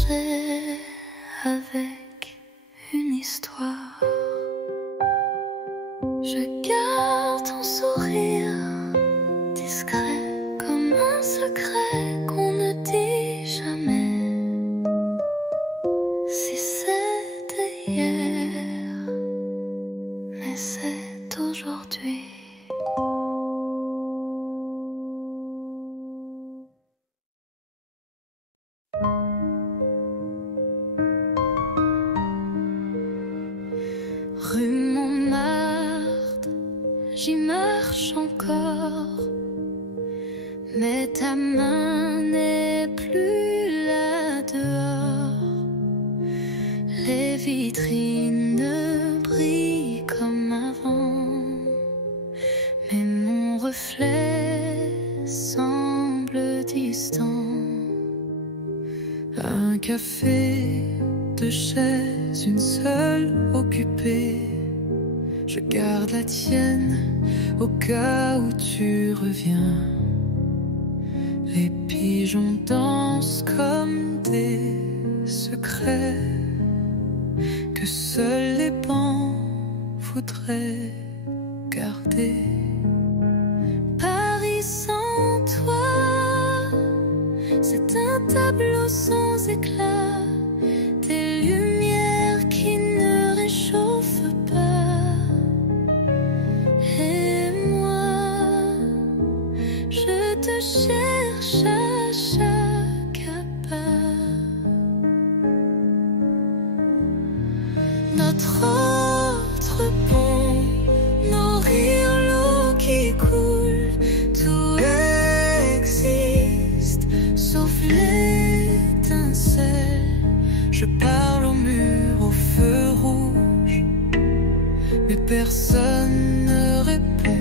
commencer avec une histoire. Je garde ton sourire discret comme un secret qu'on ne dit jamais. Si c'était hier, mais c'est aujourd'hui. Rue Montmartre, j'y marche encore, mais ta main n'est plus là dehors. Les vitrines brillent comme avant, mais mon reflet semble distant. Un café, deux chaises, une seule occupée. Je garde la tienne au cas où tu reviens. Les pigeons dansent comme des secrets que seuls les bancs voudraient garder. Paris sans toi, c'est un tableau sans éclat. Des lumières qui ne réchauffent pas. Et moi, je te cherche à chaque pas. Notre autre pont, nos rires, l'eau qui coule, tout existe, sauf l'étincelle. Je parle au mur, au feu rouge, mais personne ne répond,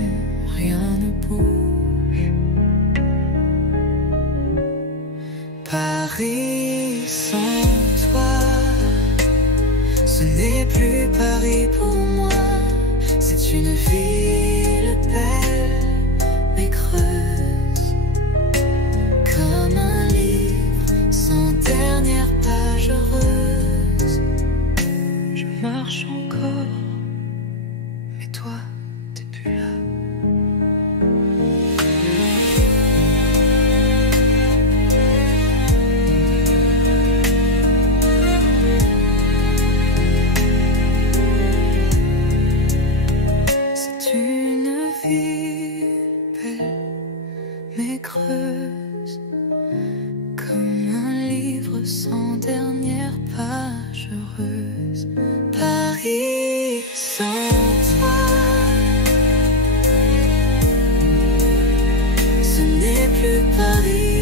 rien ne bouge. Paris sans toi, ce n'est plus Paris pour moi. C'est une ville belle, mais creuse, comme un livre sans dernière page heureuse. Je marche encore, mais toi, t'es plus là. C'est une ville belle, mais creuse, comme un livre sans dernière page heureuse. Paris sans toi, ce n'est plus Paris.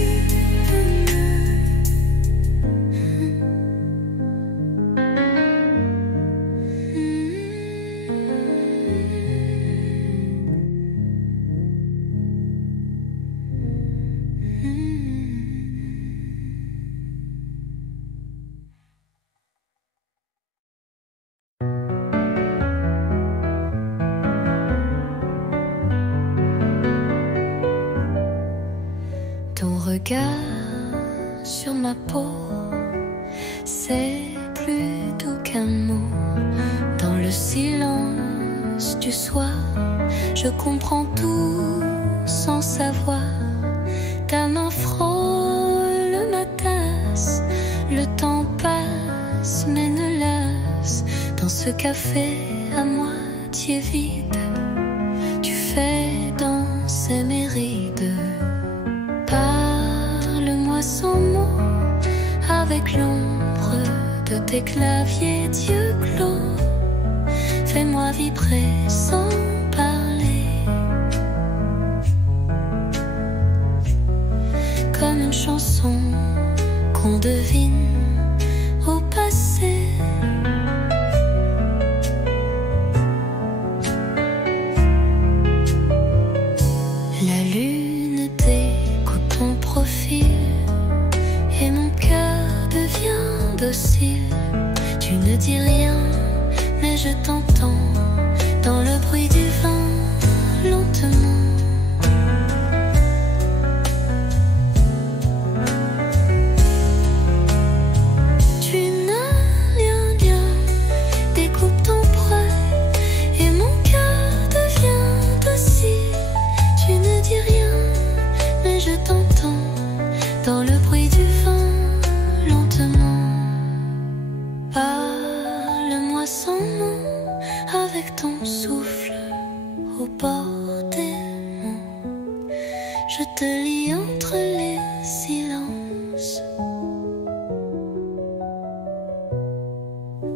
Ton regard sur ma peau, c'est plus doux qu'un mot. Dans le silence du soir, je comprends tout sans savoir. Ta main frôle ma tasse, le temps passe mais ne lasse. Dans ce café à moitié vide, tu fais danser mes rides. Parle-moi sans mots, avec l'ombre de tes claviers d'yeux clos. Fais-moi vibrer sans parler, comme une chanson qu'on devine au passé. La lune découpe ton profil et mon cœur devient docile. Tu ne dis rien, mais je t'entends dans le bruit du vent, lentement. ton souffle au bord des monts. Je te lis entre les silences,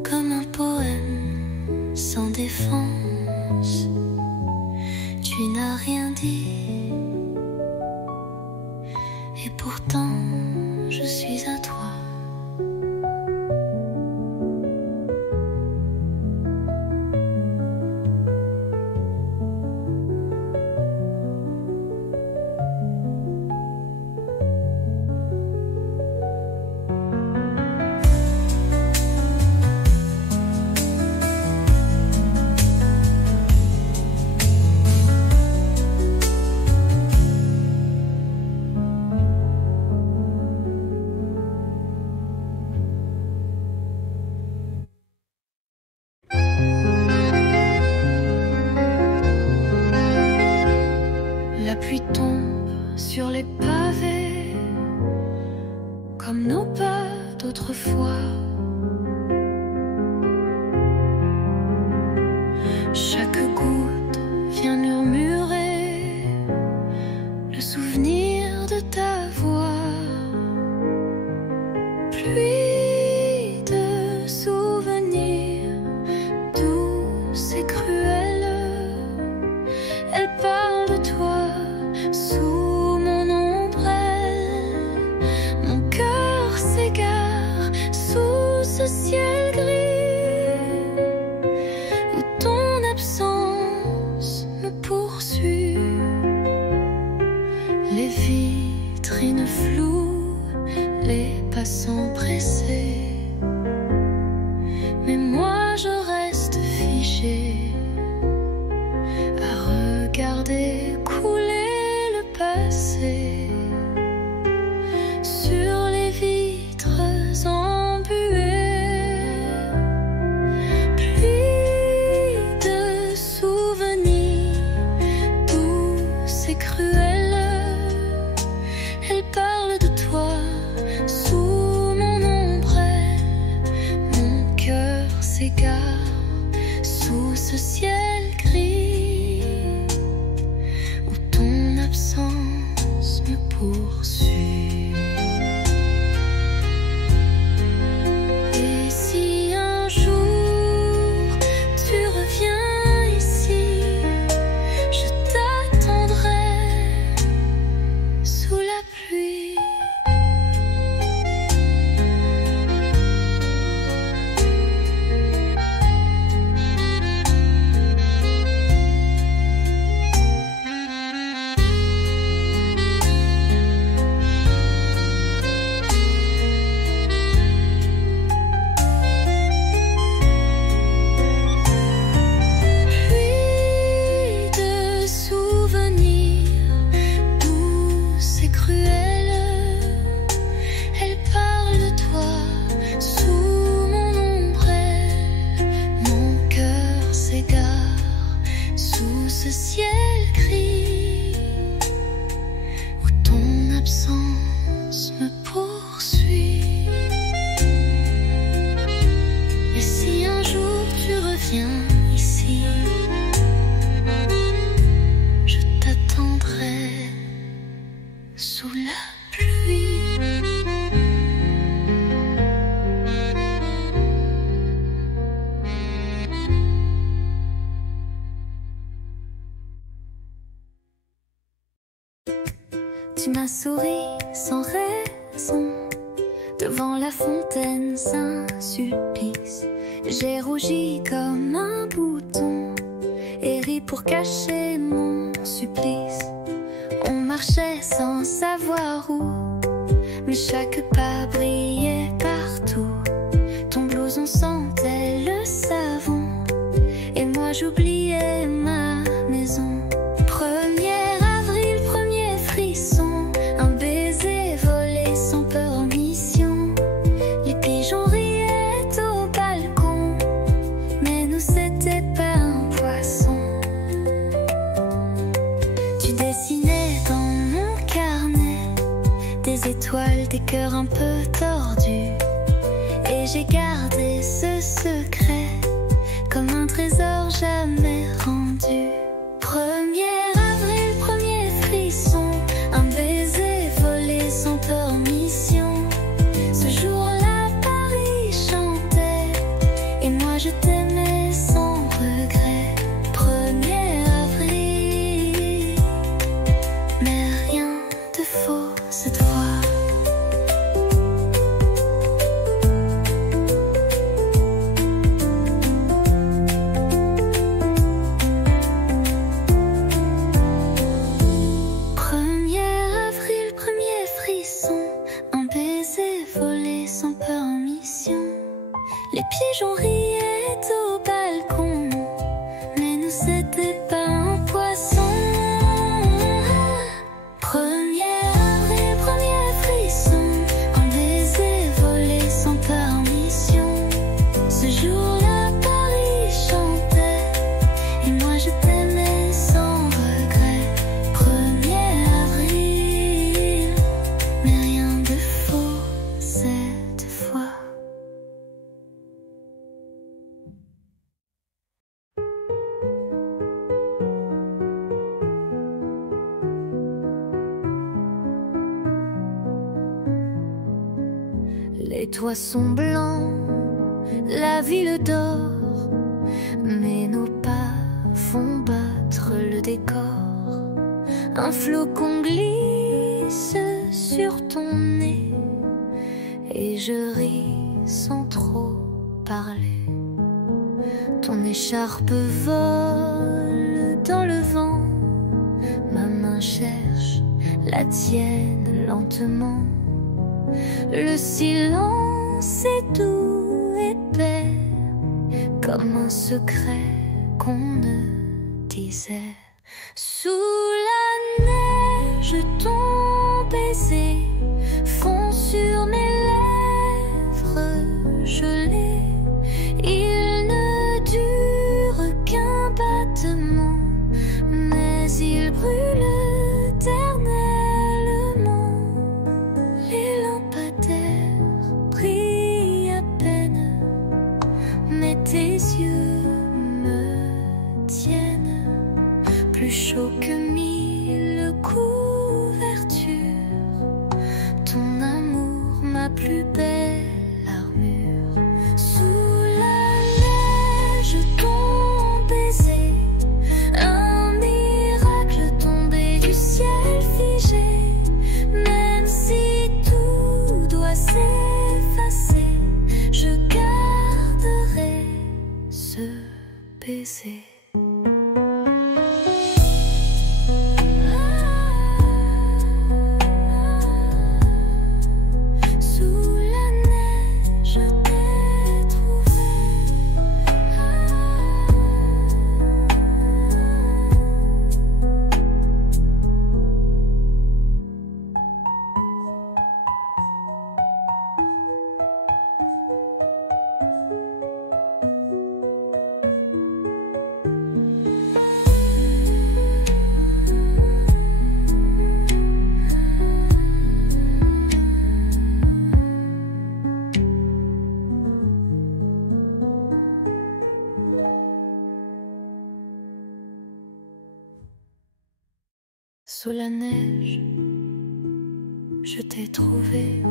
comme un poème sans défense. Tu n'as rien dit, et pourtant je suis à toi. La pluie tombe sur les pavés, comme nos pas d'autrefois. Chaque goutte vient murmurer le souvenir de ta voix. Pluie de souvenirs douce et cruelle, elle parle de toi. Sous mon ombrelle, mon cœur s'égare sous ce ciel gris où ton absence me poursuit. Les vitrines floues, les passants pressés, mais moi je reste figée à regarder couler sur les vitres embuées. Pluie de souvenirs douce et cruelle, elle parle de toi sous mon ombrelle. Mon cœur s'égare sous ce ciel gris où ton absence me poursuit. Et si un jour tu reviens ici, je t'attendrai sous la pluie. Ce ciel gris où ton absence me poursuit. Et si un jour tu reviens ici, je t'attendrai sous la pluie. Tu m'as souri sans raison devant la fontaine, Saint-Sulpice. J'ai rougi comme un bouton et ri pour cacher mon supplice. On marchait sans savoir où, mais chaque pas brillait partout. Ton blouson sentait le savon et moi j'oubliais ma maison. 1er avril, premier frisson, un baiser volé sans peur en mission. Les pigeons riaient au balcon, mais nous c'était pas un poisson. Tu dessinais dans mon carnet des étoiles, des cœurs un peu tordus, et j'ai gardé ce secret comme un trésor trésor jamais rendu. 1er avril, premier frisson, un baiser volé sans permission. Ce jour-là, Paris chantait, et moi je t'aimais sans regret. 1er avril, mais rien de faux cette fois. Les pigeons riaient au balcon, mais nous c'était pas un poisson. 1er avril, premier frisson, un baiser volé sans permission. Ce jour-là, Paris chantait, et moi je t'aimais sans regret. 1er avril, mais rien de faux cette fois. Les toits sont blancs, la ville dort, mais nos pas font battre le décor. Un flocon glisse sur ton nez, et je ris sans trop parler. Ton écharpe vole dans le vent, ma main cherche la tienne lentement. Le silence est doux, épais, comme un secret qu'on ne disait. Sous la neige, ton baiser fond sur mes lèvres gelées. Il ne dure qu'un battement, mais il brûle éternellement. Les lampadaires brillent à peine, mais tes yeux me tiennent plus chaud que 1000 couvertures. Ton amour, ma plus belle armure. Sous la neige, ton baiser, un miracle tombé du ciel figé. Même si tout doit s'effacer, je garderai ce baiser. Sous la neige, je t'ai trouvé. Sous la neige, je t'ai trouvé.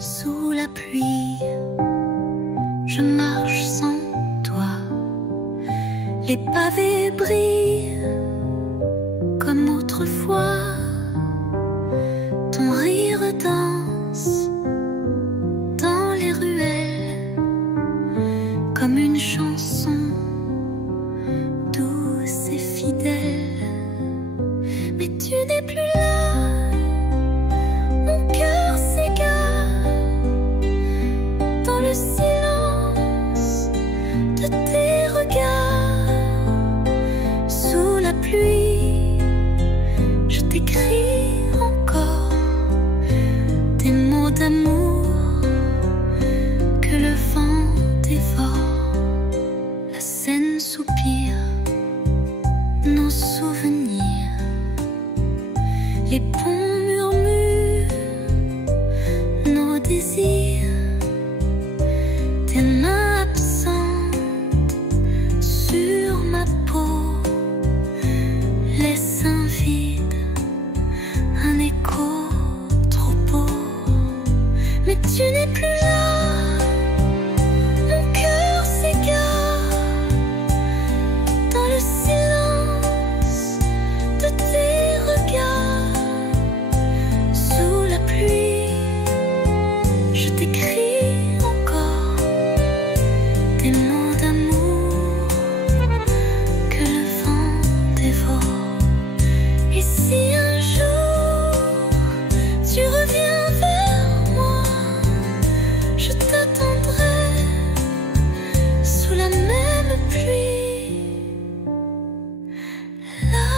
Sous la pluie, je marche sans toi. Les pavés brillent comme autrefois. Ton rire danse dans les ruelles comme une chanson douce et fidèle. Mais tu n'es plus là, mon cœur s'égare dans le silence de tes regards. Sous la pluie, Les ponts murmurent nos désirs, tes mains absentes sur ma peau, les seins vides, un écho trop beau. Mais tu n'es plus là, mon cœur s'égare dans le silence de tes regards. Sous la pluie, je t'écris encore des mots d'amour que le vent dévore. Et si un jour tu reviens vers moi, je t'attendrai sous la même pluie. Là.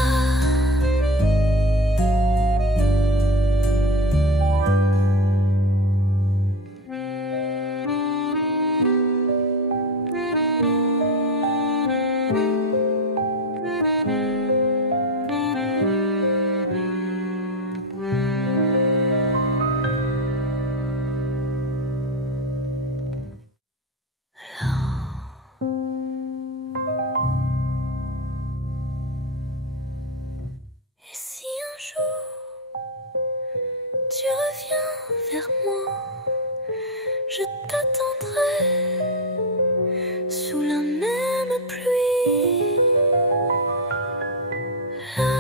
Et si un jour tu reviens vers moi, je t'attendrai sous la même pluie. Là.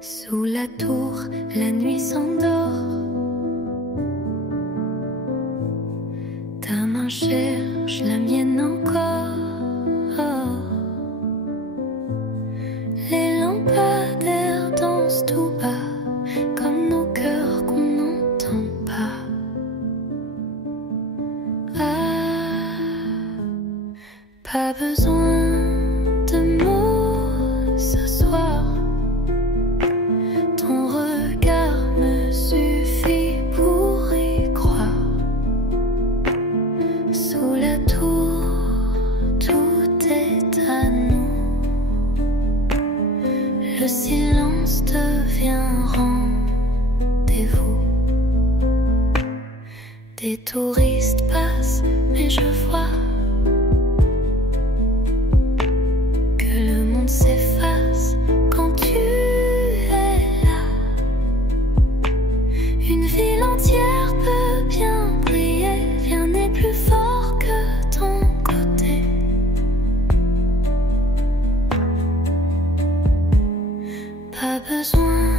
Sous la tour, la nuit s'endort. Ta main cherche la mienne encore. Les lampadaires dansent tout bas, comme nos cœurs qu'on n'entend pas. Ah, pas besoin de mots ce soir. Ton regard me suffit pour y croire. Sous la tour, tout est à nous. Le silence devient rendez-vous. Des touristes passent, mais je vois que le monde s'efface quand tu es là. Une ville entière peut bien briller, rien n'est plus fort que ton côté. Pas besoin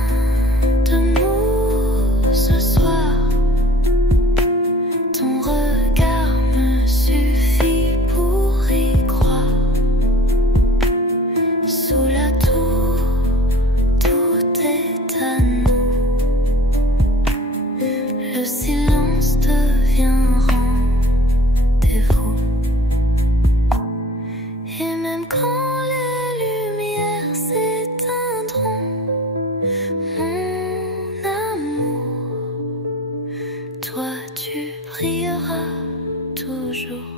de mots ce soir. Ton regard me suffit pour y croire. Sous la tour, tout est à nous. Le silence devient rendez-vous. Et même quand les lumières s'éteindront, mon amour, toi tu brilleras toujours.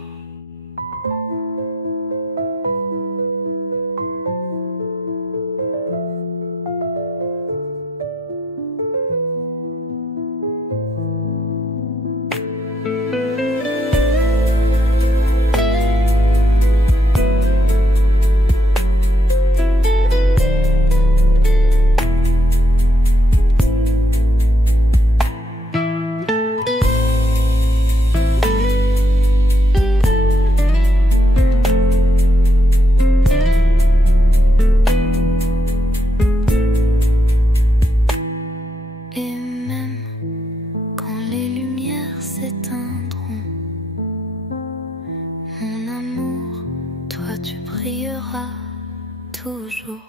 Et même quand les lumières s'éteindront, mon amour, toi tu brilleras toujours.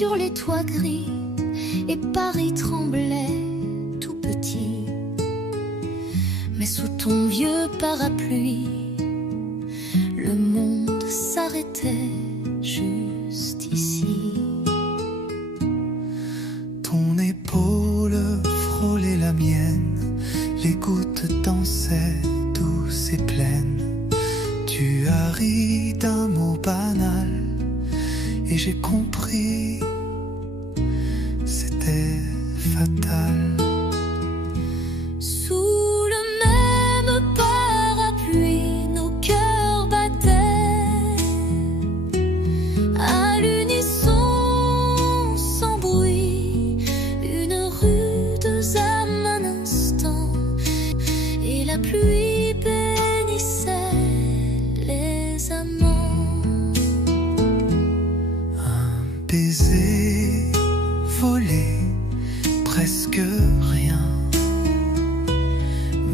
sur les toits gris, et Paris tremblait tout petit. Mais sous ton vieux parapluie, le monde s'arrêtait juste ici. Ton épaule frôlait la mienne, les gouttes dansaient douces et pleines. Tu as ri d'un mot banal et j'ai compris, c'était fatal. Sous le même parapluie, nos cœurs battaient à l'unisson, sans bruit, une rude âme un instant, et la pluie bénissait les amants. Un baiser volé, presque rien,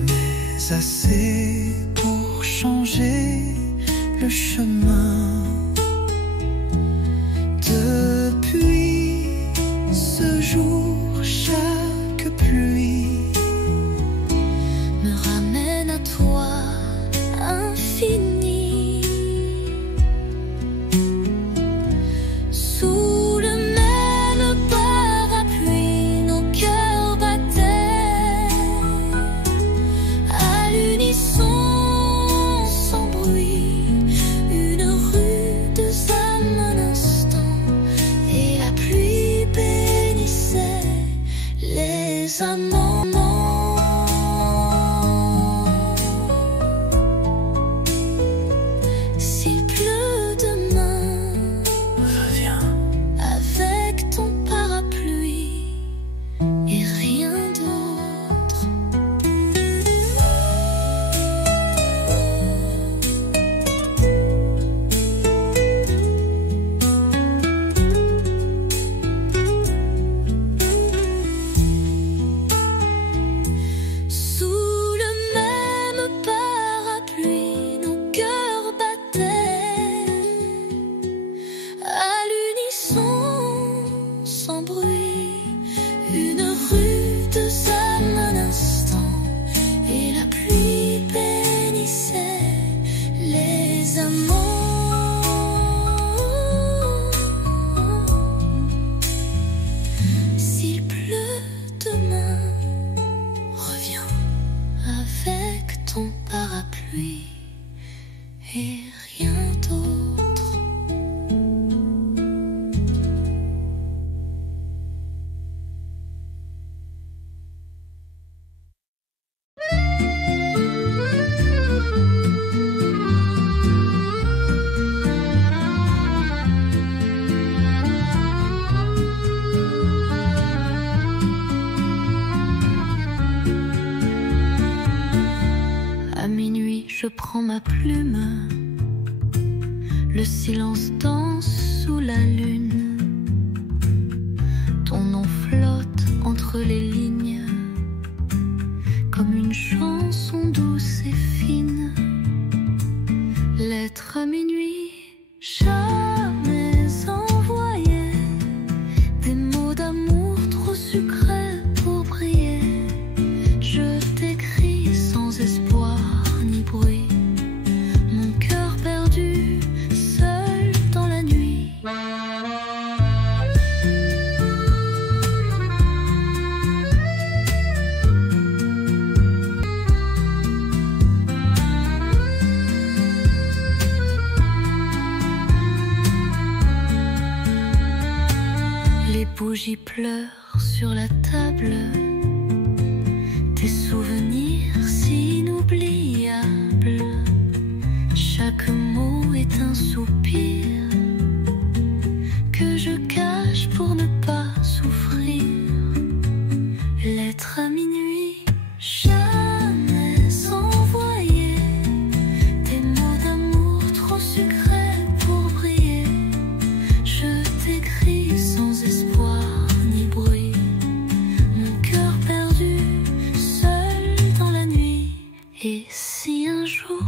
mais assez pour changer le chemin. Depuis ce jour, chaque pluie Me ramène à toi, infini. Sous le même parapluie, nos cœurs battaient à l'unisson, sans bruit, une rude âme un instant, et la pluie bénissait les amants. S'il pleut demain, revient. avec ton parapluie et rien d'autre. Sous le même parapluie, nos cœurs battaient à l'unisson, sans bruit, une rude âme un instant, et la pluie bénissait les amants. S'il pleut demain, reviens avec ton parapluie et rien d'autre. À minuit, je prends ma plume. Le silence danse sous la lune. Ton nom flotte entre les lignes, comme une chanson douce et fine. Lettre à minuit, jamais envoyée, des mots d'amour trop sucrés pour briller. Je t'écris sans espoir ni bruit, mon cœur perdu, seul dans la nuit. Les bougies pleurent sur la table, tes souvenirs si inoubliables. Chaque mot est un soupir que je cache pour ne pas souffrir. Lettre à minuit, jamais envoyée, des mots d'amour trop sucrés pour briller. Je t'écris sans espoir ni bruit, mon cœur perdu, seul dans la nuit. Et si un jour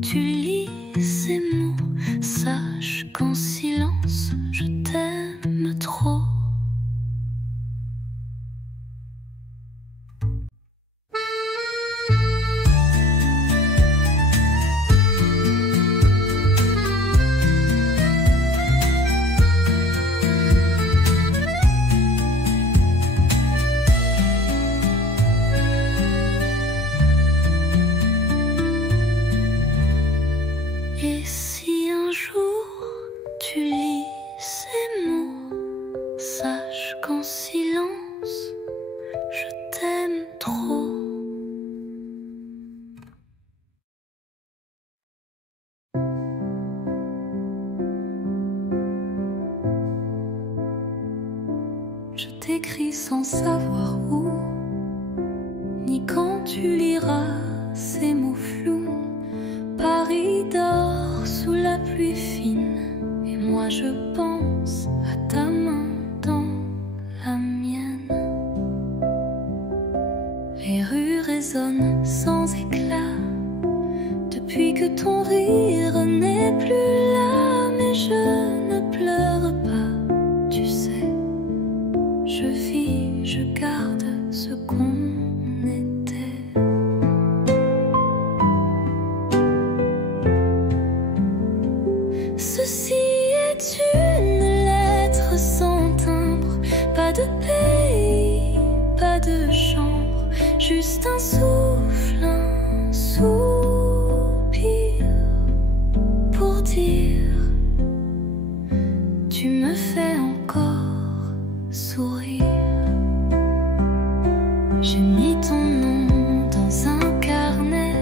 tu lis ces mots, sache qu'en silence je t'aime trop. sans savoir où, ni quand tu liras ces mots flous. Paris dort sous la pluie fine, et moi je pense à ta main dans la mienne. Les rues résonnent sans éclat depuis que ton rire n'est plus là, mais je ne pleure pas, tu sais. Je vis, je garde ce qu'on était. Ceci est une lettre sans timbre, pas de pays, pas de chambre, juste un souffle, un soupir pour dire tu me fais encore sourire. J'ai mis ton nom dans un carnet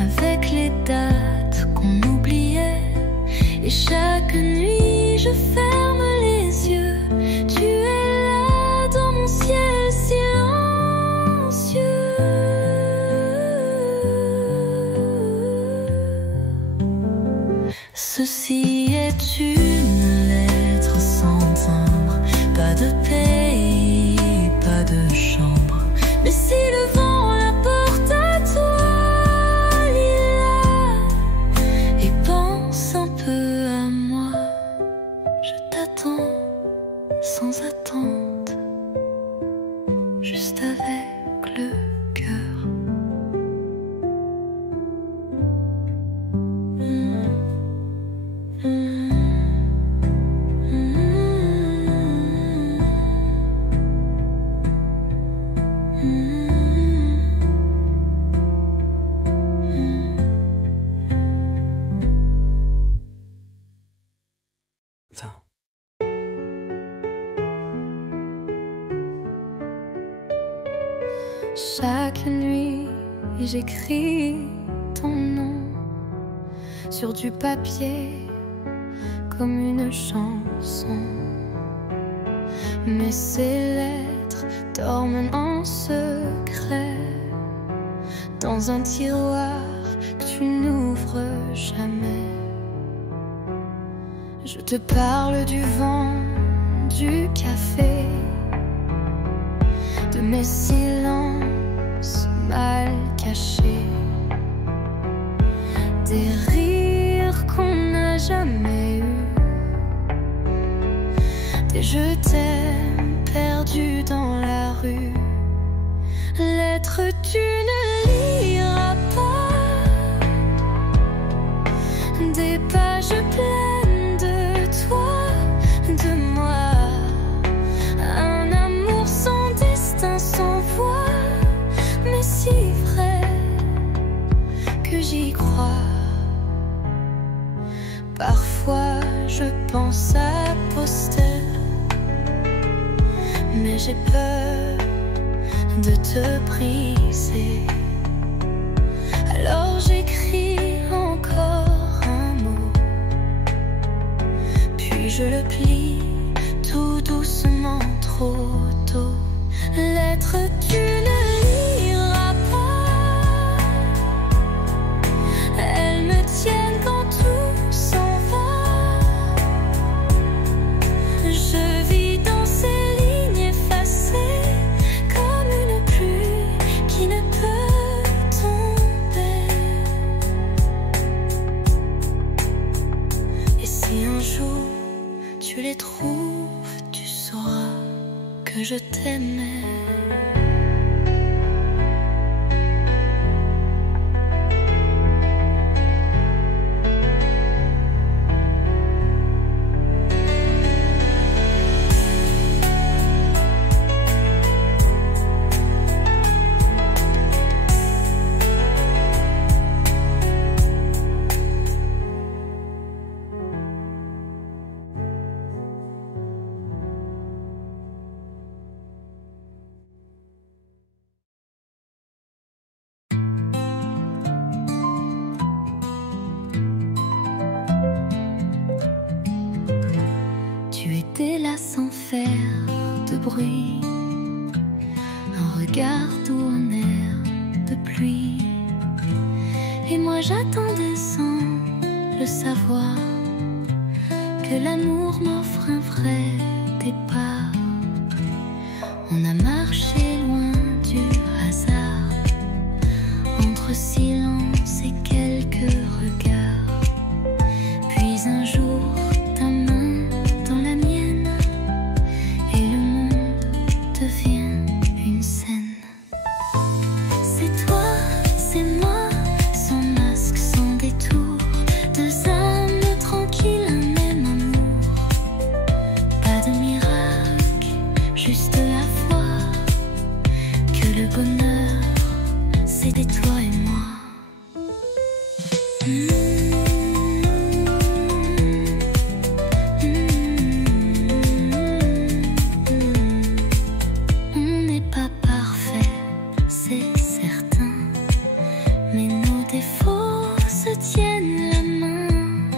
avec les dates qu'on oubliait, et chaque nuit je ferme les yeux. Tu es là dans mon ciel silencieux. Ceci est une lettre sans timbre, pas de pays, pas de chambre, mais si le vent la porte à toi, lis-la et pense un peu à moi. Je t'attends sans attente, juste avec le cœur. Chaque nuit, j'écris ton nom sur du papier comme une chanson. Mais ces lettres dorment en secret dans un tiroir que tu n'ouvres jamais. Je te parle du vent, du café, de mes silences mal cachés, des rires qu'on n'a jamais eus, des je t'aime perdus dans la rue. Lettres tu ne liras pas, des pages pleines de toi, de moi, un amour sans destin, sans voix, mais si vrai que j'y crois. Parfois je pense à poster, mais j'ai peur de te briser. Alors j'écris encore un mot, puis je le plie tout doucement, trop tôt. Lettre tu ne liras pas, elles me tiennent quand tout s'en va. Je vis dans ces lignes effacées comme une pluie qui ne peut tomber. Et si un jour tu les trouves, tu sauras que je t'aimais. Tu étais là sans faire de bruit, regard doux en air de pluie. Et moi j'attendais sans le savoir que l'amour m'offre un vrai départ. On a marché loin du hasard, entre silence et quelques regards. Puis un jour, ta main dans la mienne, et le monde devient une scène. C'est toi, c'est moi, sans masque, sans détour, deux âmes tranquilles, un même amour. Pas de miracle, juste la foi que le bonheur, c'était toi et moi. On n'est pas parfait, c'est certain, mais nos défauts se tiennent la main.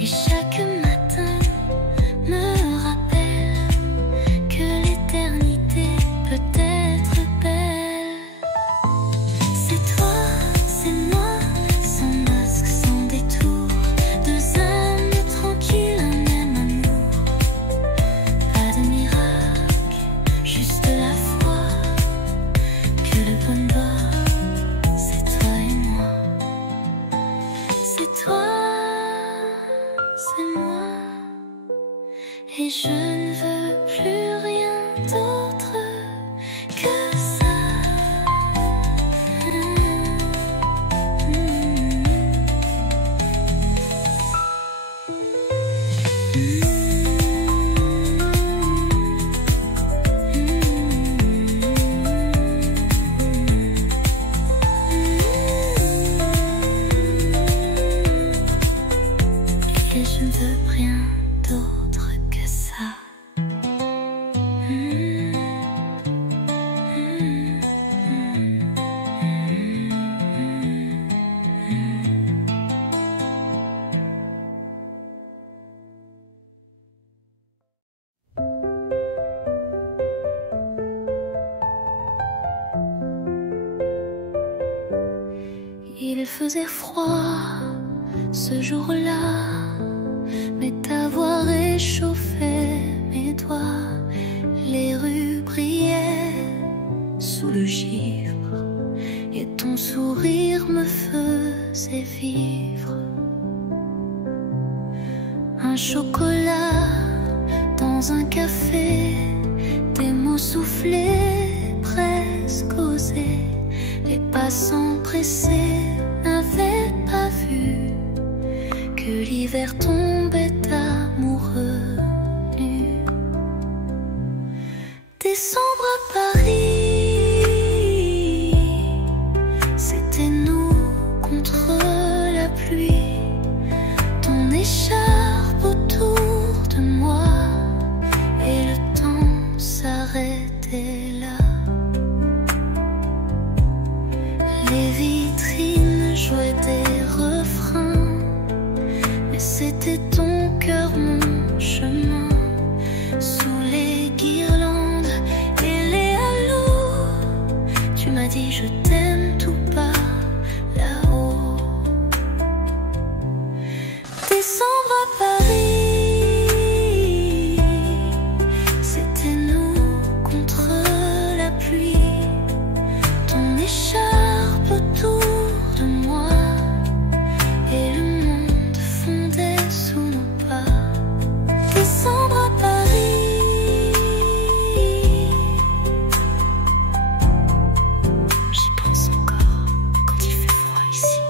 Et chaque matin me rappelle que l'éternité peut être belle. C'est toi, c'est moi, sans masque, sans détour, deux âmes tranquilles, un même amour. Pas de miracle, juste la foi que le bonheur, c'est toi et moi. C'est toi, c'est moi, et je ne veux plus rien d'autre que ça. Et je ne veux rien d'autre que ça. Il faisait froid ce jour-là, mais ta voix réchauffait mes doigts. Les rues brillaient sous le givre, et ton sourire me faisait vivre. Un chocolat dans un café, des mots soufflés, presque osés. Les passants pressés n'avaient pas vu que l'hiver tombait amoureux nu. Décembre à Paris, c'était nous contre la pluie. Ton écharpe autour de moi, et le temps s'arrêtait là. Les vitrines jouaient des refrains, mais c'était ton cœur, mon chemin. Sous les guirlandes et les halos, tu m'as dit je t'aime tout bas là-haut. Décembre à Paris, c'était nous contre la pluie. Ton écharpe autour de moi, et le monde fondait sous nos pas. Décembre à Paris, j'y pense encore quand il fait froid ici.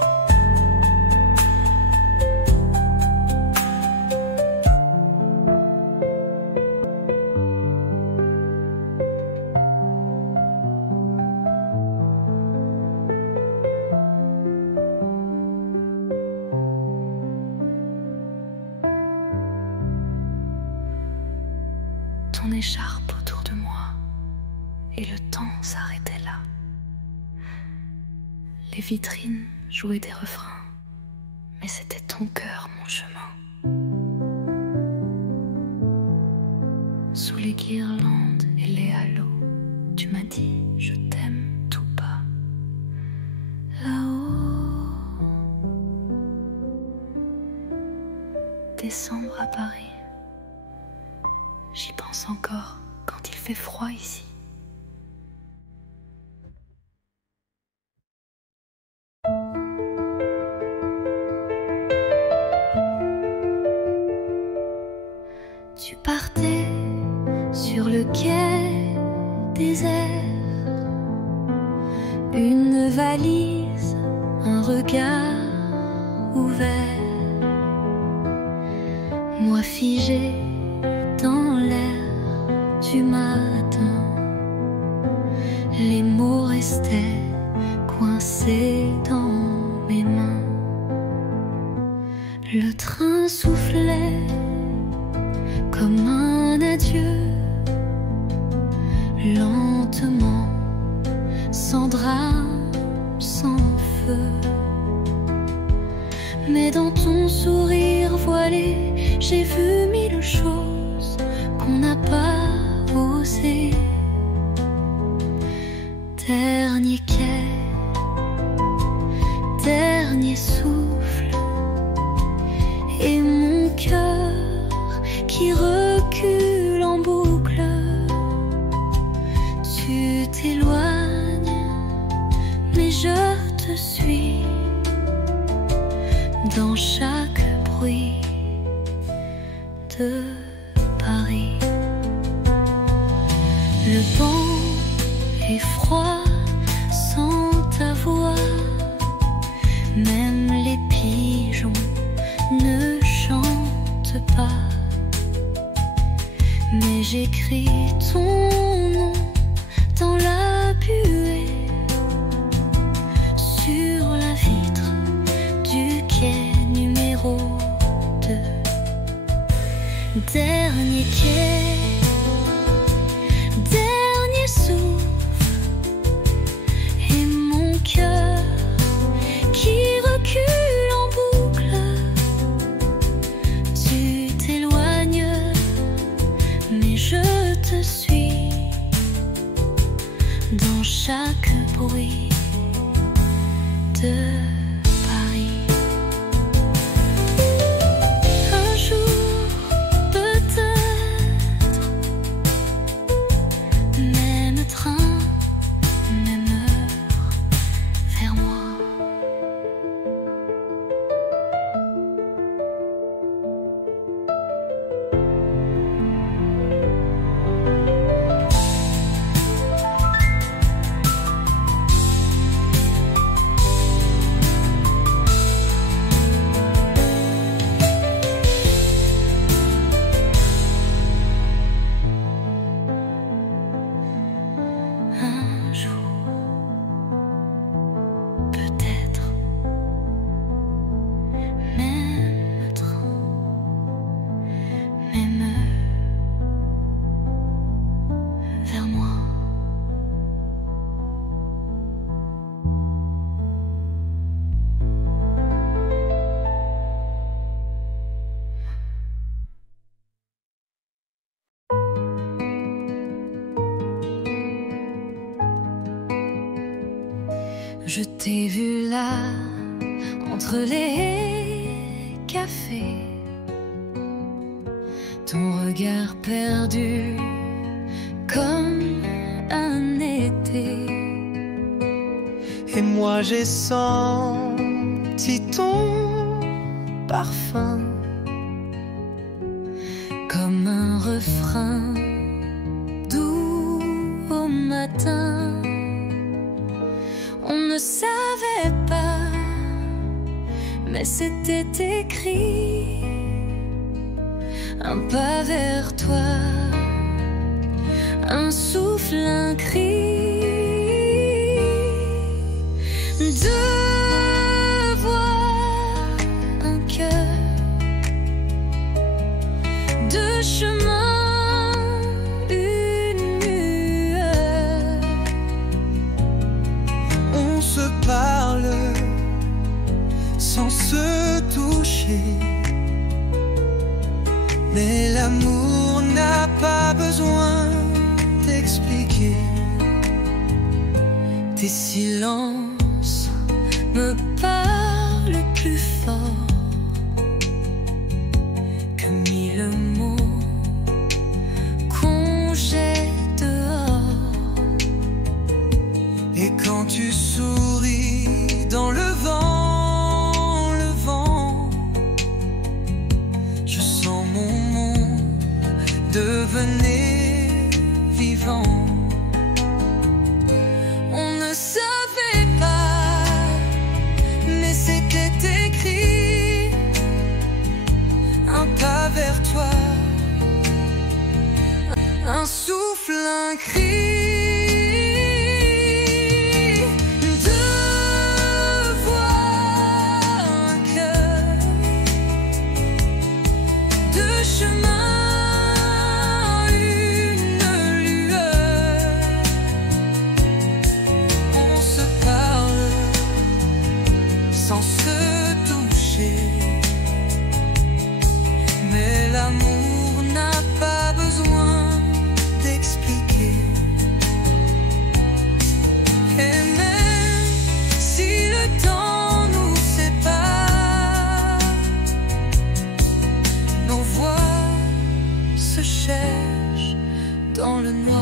Ton écharpe autour de moi, et le temps s'arrêtait là. Les vitrines jouaient des refrains, mais c'était ton cœur, mon chemin. Sous les guirlandes et les halos, tu m'as dit je décembre à Paris. J'y pense encore quand il fait froid ici. Tu partais sur le quai désert, une valise, un regard ouvert, moi figé dans l'air du matin. Les mots restaient coincés dans mes mains. Le train soufflait comme un adieu, lentement, sans drame, sans feu. Mais dans ton sourire voilé, j'ai vu mille choses qu'on n'a pas osé. Dernier quai, dernier souffle, et mon cœur qui recule en boucle. Tu t'éloignes, mais je te suis dans chaque bruit de Paris. Le vent est froid sans ta voix, même les pigeons ne chantent pas. Mais j'écris ton nom dans la buée, sur la vitre du quai numéro 2. Dernier quai, dernier souffle, et mon cœur qui recule en boucle. Tu t'éloignes, mais je te suis dans chaque bruit de Paris. Un jour, peut-être, même train, même heure, vers moi. Un jour, peut-être, même train, même heure, vers moi. Je t'ai vu là, entre les cafés, ton regard perdu comme un été. Et moi j'ai senti ton parfum Comme un refrain doux au matin. On ne savait pas, mais c'était écrit. Un pas vers toi, un souffle, un cri. Deux voix, un cœur, deux chemins, une lueur. On se parle sans se toucher, mais l'amour n'a pas besoin d'expliquer. Tes silences me parlent plus fort Et quand tu souris dans le vent, je sens mon monde devenir vivant. On ne savait pas, mais c'était écrit, un pas vers toi, un souffle, un cri. Sans se toucher, mais l'amour n'a pas besoin d'expliquer. Et même si le temps nous sépare, nos voix se cherchent dans le noir.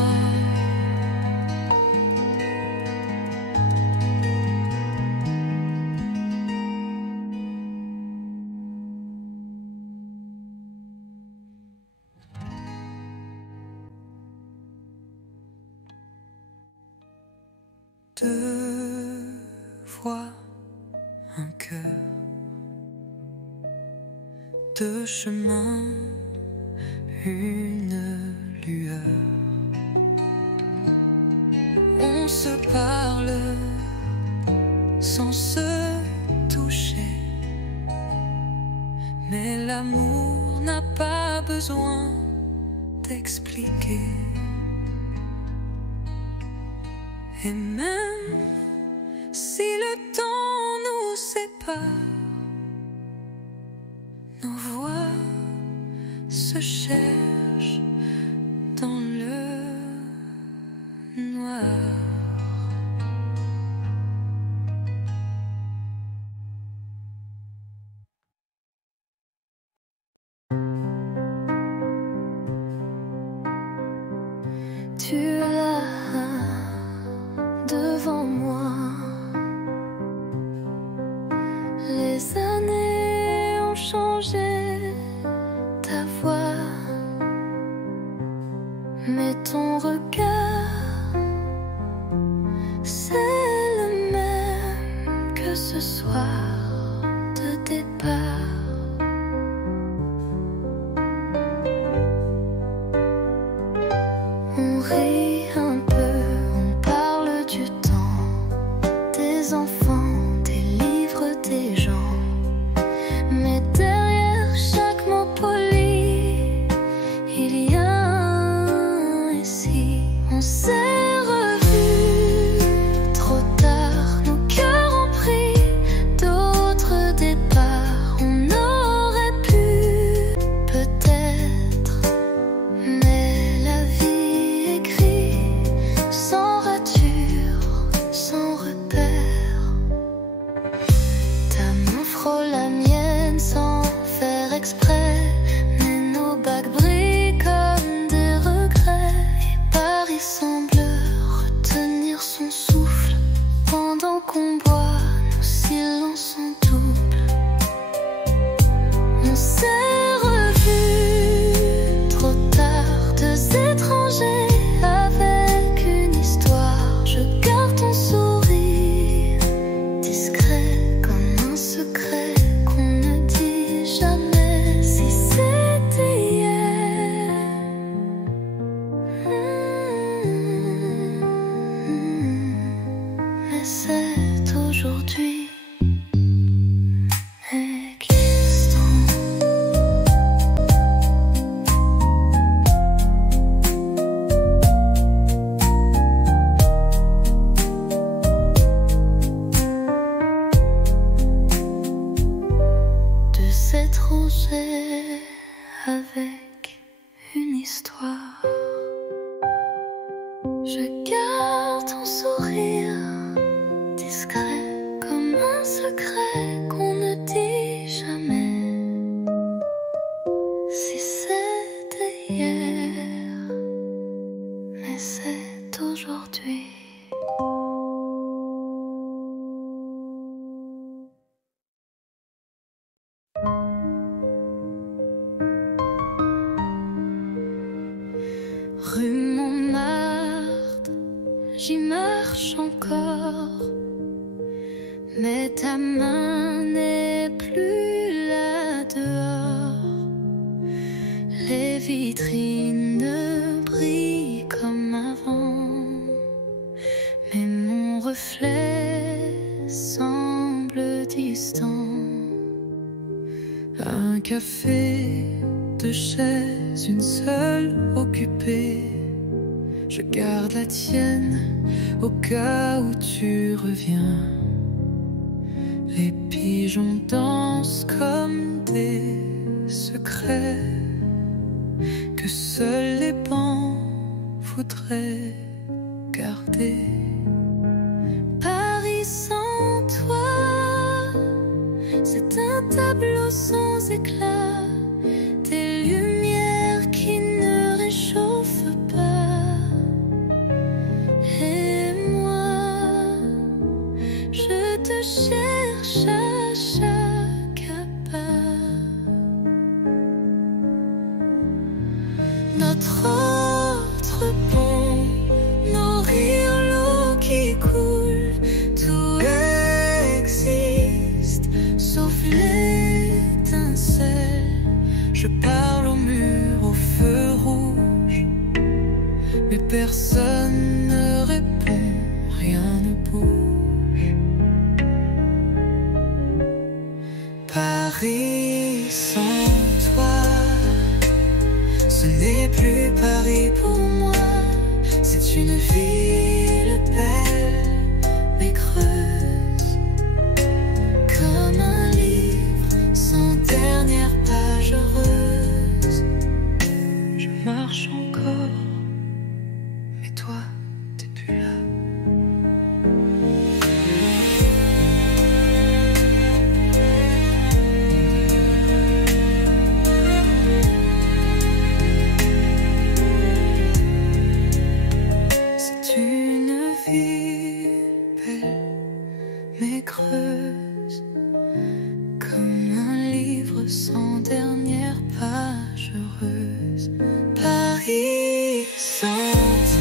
Deux voix, un cœur, deux chemins, une lueur. On se parle sans se toucher, mais l'amour n'a pas besoin d'expliquer. Et même si le temps nous sépare, nos voix se cherchent dans le noir. Tu es là devant moi, les années ont changé ta voix, mais ton regard, c'est le même que ce soir de départ. On rit un peu, on parle du temps, des enfants, des livres, des gens. Mais derrière chaque mot poli, il y a un récit. On s'est revus trop tard, nos cœurs ont pris d'autres départs. On aurait pu peut-être, mais la vie écrit sans rature, sans repère. Ta main frôle la mienne sans faire exprès, mais nos bagues brillent comme des regrets. Et Paris semble retenir son souffle pendant qu'on boit, nos silences en double. On s'est revus trop tard, deux étrangers avec une histoire. Je garde ton sourire discret comme un secret qu'on ne dit jamais. Si c'était hier, mais c'est aujourd'hui. Existant. De s'étranger avec une histoire. Je garde ton sourire j'y marche encore, mais ta main n'est plus là dehors. Les vitrines brillent comme avant, mais mon reflet semble distant. Un café, deux chaises, une seule occupée. Je garde la tienne au cas où tu reviens. Les pigeons dansent comme des secrets que seuls les bancs voudraient garder. Paris sans toi, c'est un tableau sans éclat, des lumières qui ne réchauffent pas. Et moi, je te cherche à chaque pas. Notre autre pont, nos rires, l'eau qui coule, tout existe, sauf l'étincelle. Je parle au mur, au feu rouge, mais personne ne répond, rien ne bouge. Paris sans toi, ce n'est plus Paris pour moi. C'est une ville belle mais creuse, comme un livre sans dernière page heureuse. Je marche encore, mais toi, t'es plus là. C'est une ville belle mais creuse, comme un livre sans dernière page heureuse. Paris sans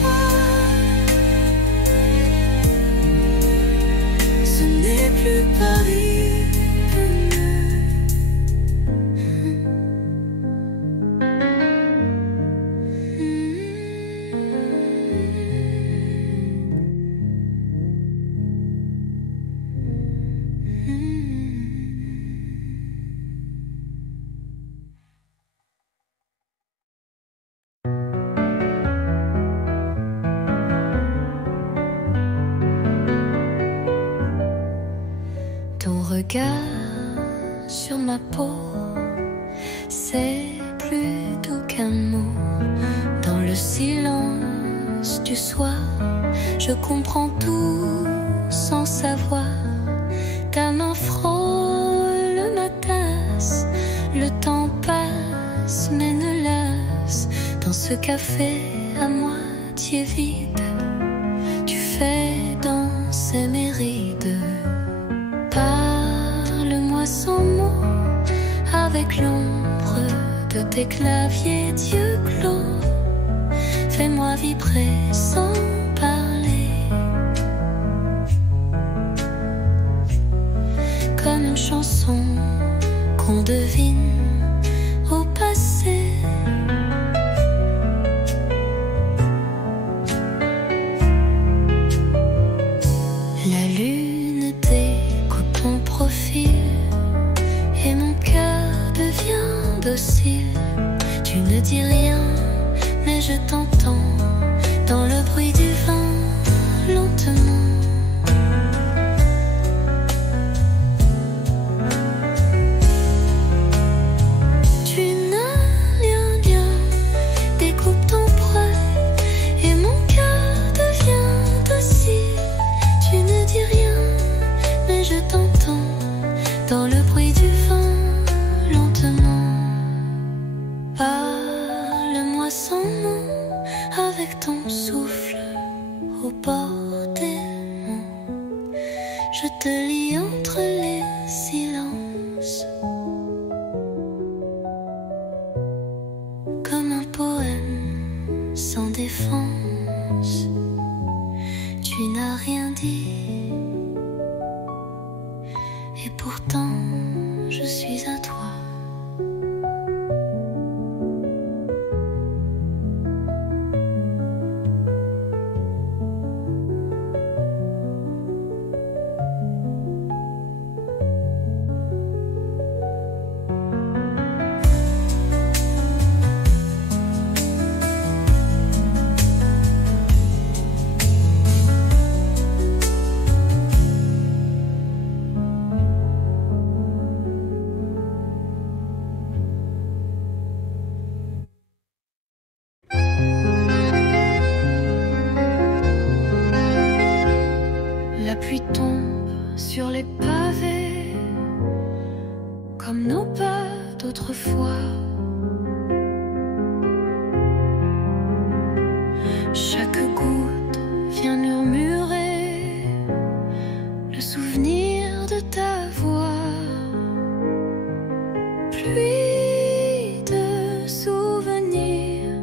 toi, ce n'est plus Paris pour Ton regard sur ma peau, c'est plus doux qu'un mot. Dans le silence du soir, je comprends tout sans savoir. Ta main frôle ma tasse, le temps passe mais ne lasse. Dans ce café à moitié vide, tu fais danser mes rides. Parle-moi sans mots, avec l'ombre de tes claviers d'yeux clos. Fais-moi vibrer sans parler, comme une chanson qu'on devine au passé. La lune découpe ton profil et mon cœur devient docile. Tu ne dis rien, mais je t'entends dans le bruit du vent, lentement. Tu n'as rien, découpe ton poil et mon cœur devient docile. Tu ne dis rien, mais je t'entends dans le bruit du vent, lentement. Parle-moi sans mots, avec ton souffle au bord des mots. Je te lis entre les silences, comme un poème sans défense. sur les pavés, comme nos pas d'autrefois. Chaque goutte vient murmurer le souvenir de ta voix. Pluie de souvenirs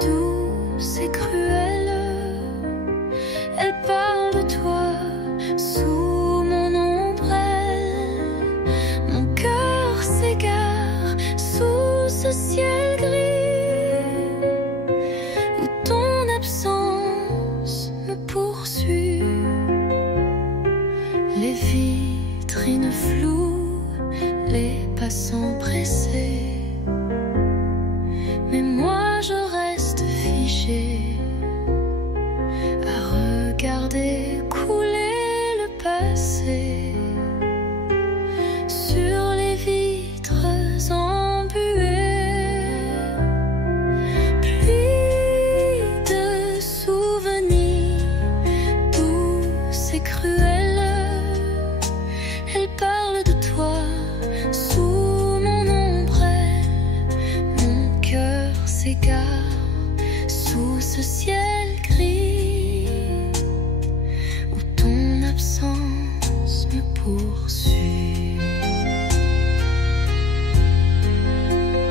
douce et cruelle, elle parle de toi sous mon ombrelle. Mon cœur s'égare sous ce ciel gris où ton absence me poursuit. Les vitrines floues, les passants pressés, mais moi je reste figée à regarder couler le passé sur les vitres embuées. Pluie de souvenirs douce et cruelle, elle parle de toi sous mon ombrelle. Mon cœur s'égare sous ce ciel gris où ton absence me poursuit.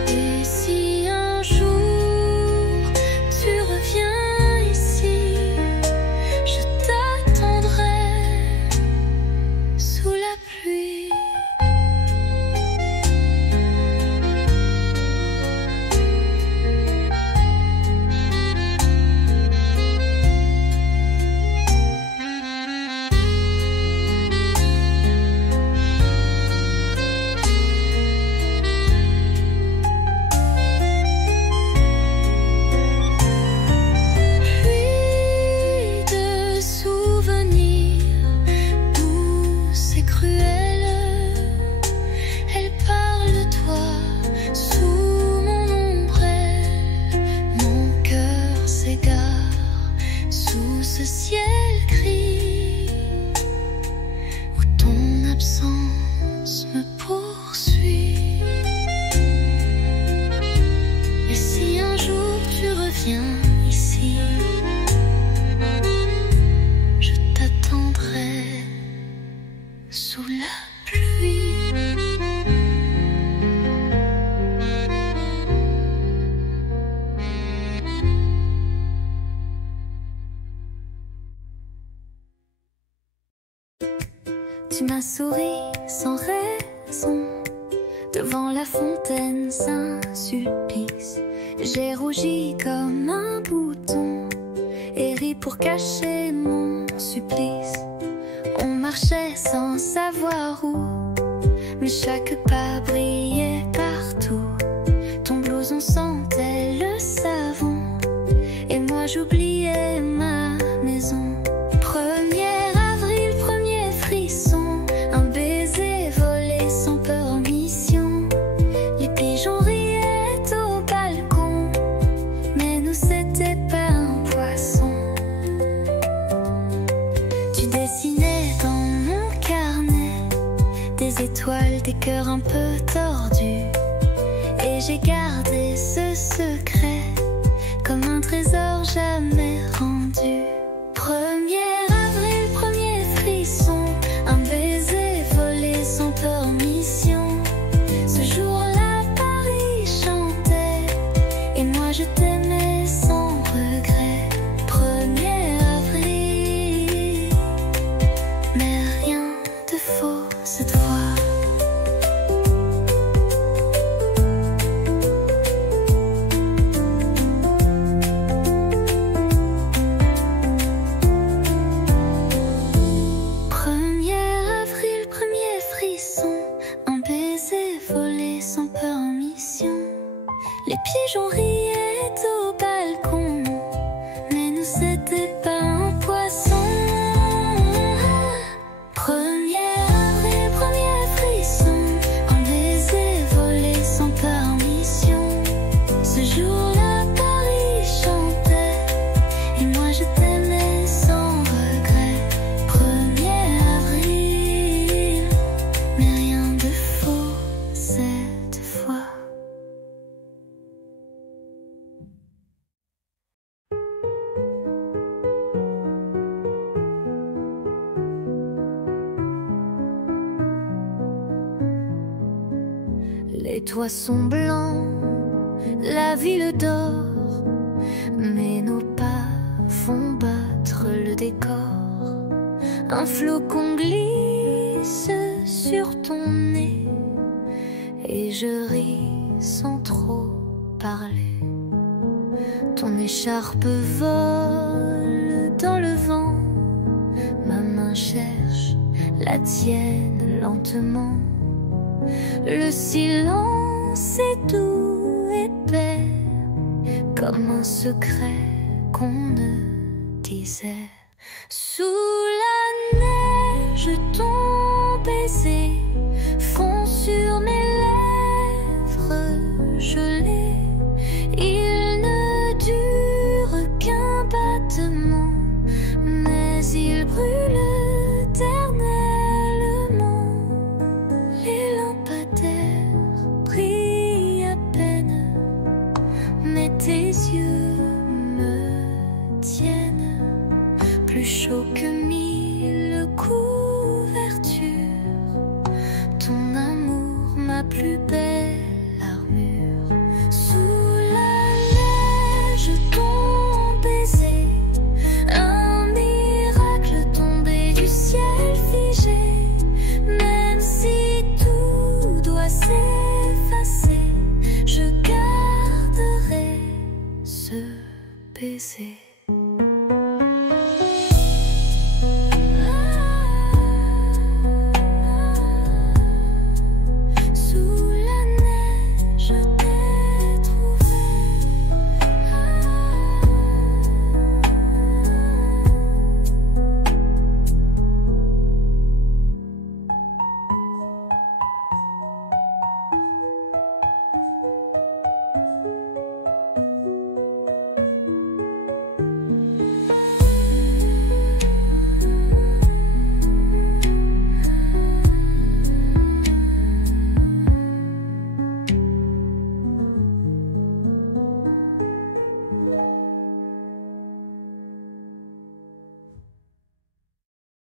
Et si un jour tu reviens ici, je t'attendrai sous la pluie. Pluie de souvenirs douce et cruelle, elle parle de toi sous mon ombrelle. Mon cœur s'égare sous ce ciel gris où ton absence me poursuit. Et si un jour tu reviens ici, je t'attendrai sous la pluie. Tu m'as souri sans raison devant la fontaine, Saint-Sulpice. J'ai rougi comme un bouton et ri pour cacher mon supplice. On marchait sans savoir où, mais chaque pas brillait partout. Ton blouson sentait le savon et moi j'oubliais ma maison. 1er avril, premier frisson, un baiser volé sans peur en mission. Les pigeons riaient au balcon, mais nous c'était pas un poisson. Tu dessinais dans mon carnet des étoiles, des cœurs un peu tordus, et j'ai gardé ce secret comme un trésor jamais rendu. 1er avril, premier frisson, un baiser volé sans peur en mission. Ce jour-là, Paris chantait et moi je t'aimais sans regret. 1er avril, mais rien de faux cette fois. toits sont blancs, la ville dort, mais nos pas font battre le décor. Un flocon glisse sur ton nez et je ris sans trop parler. Ton écharpe vole dans le vent, ma main cherche la tienne lentement. Le silence est doux, épais, comme un secret qu'on ne disait. Sous la neige, ton baiser fond sur mes lèvres gelées. Il ne dure qu'un battement, mais il brûle éternellement. Les lampadaires brillent à peine, mais tes yeux me tiennent plus chaud que 1000 couvertures. Ton amour, ma plus belle armure. Sous la neige, ton baiser, un miracle tombé du ciel figé. Même si tout doit s'effacer, je garderai ce baiser.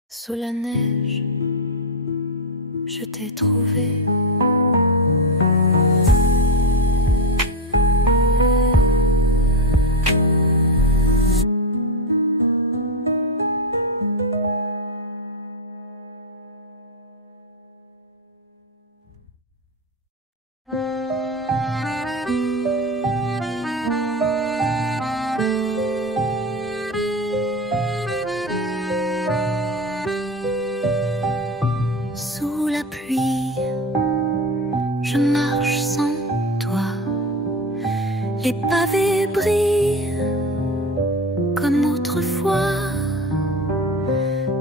Sous la neige, je t'ai trouvé. Je marche sans toi, les pavés brillent comme autrefois,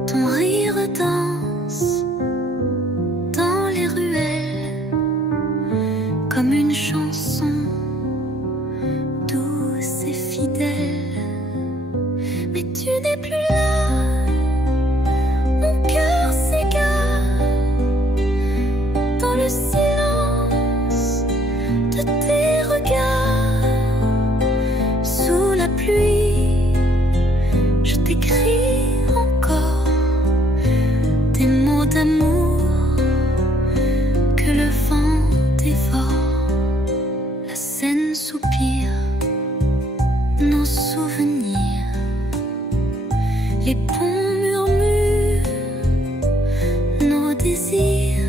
ton rire danse dans les ruelles comme une chanson douce et fidèle. Mais tu n'es plus là, mon cœur s'égare dans le ciel de tes regards. Sous la pluie, je t'écris encore des mots d'amour que le vent dévore. La Seine soupire nos souvenirs, les ponts murmurent nos désirs.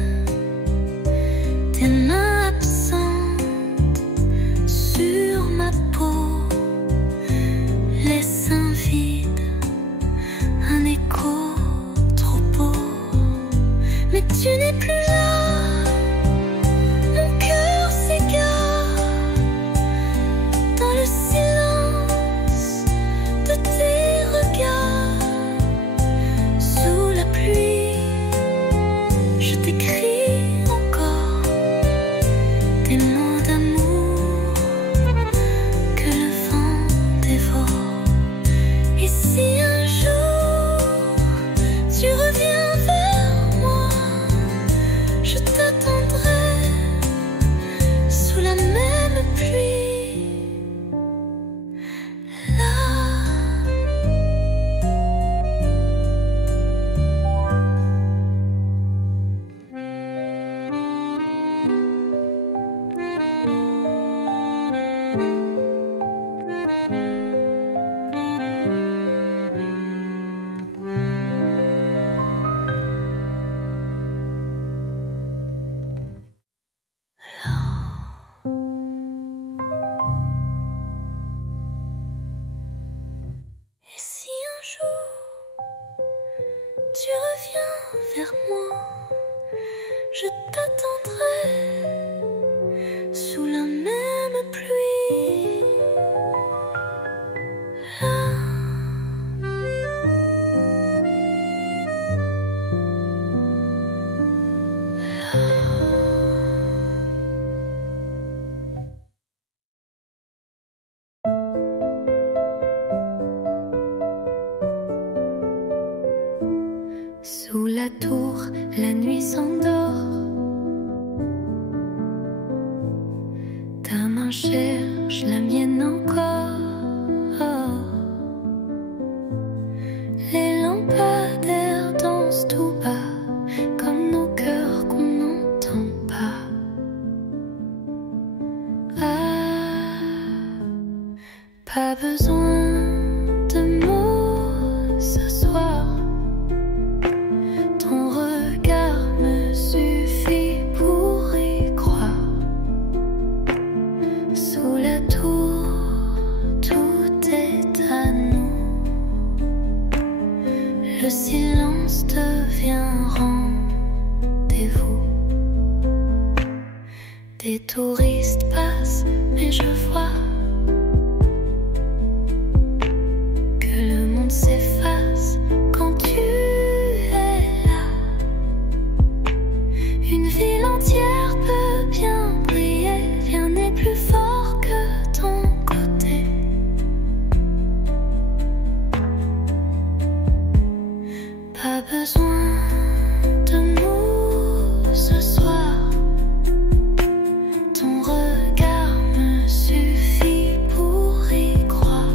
Tes mains absentes sur ma peau laissent un vide, un écho trop beau. Mais tu n'es plus là, mon cœur s'égare dans le silence de tes regards. Sous la pluie, je t'écris encore des mots d'amour que le vent dévore. Et si un jour tu reviens vers moi, tu reviens vers moi, je t'attendrai sous la même pluie. Sous la tour, la nuit s'endort. Ta main cherche la mienne encore. Les lampadaires dansent tout bas, comme nos cœurs qu'on n'entend pas. Pas besoin de mots ce soir. Ton regard me suffit pour y croire. Sous la tour, tout est à nous. Le silence devient rendez-vous. Des touristes passent, mais je vois s'efface quand tu es là. Une ville entière peut bien briller, rien n'est plus fort que ton côté. Pas besoin de mots ce soir. Ton regard me suffit pour y croire.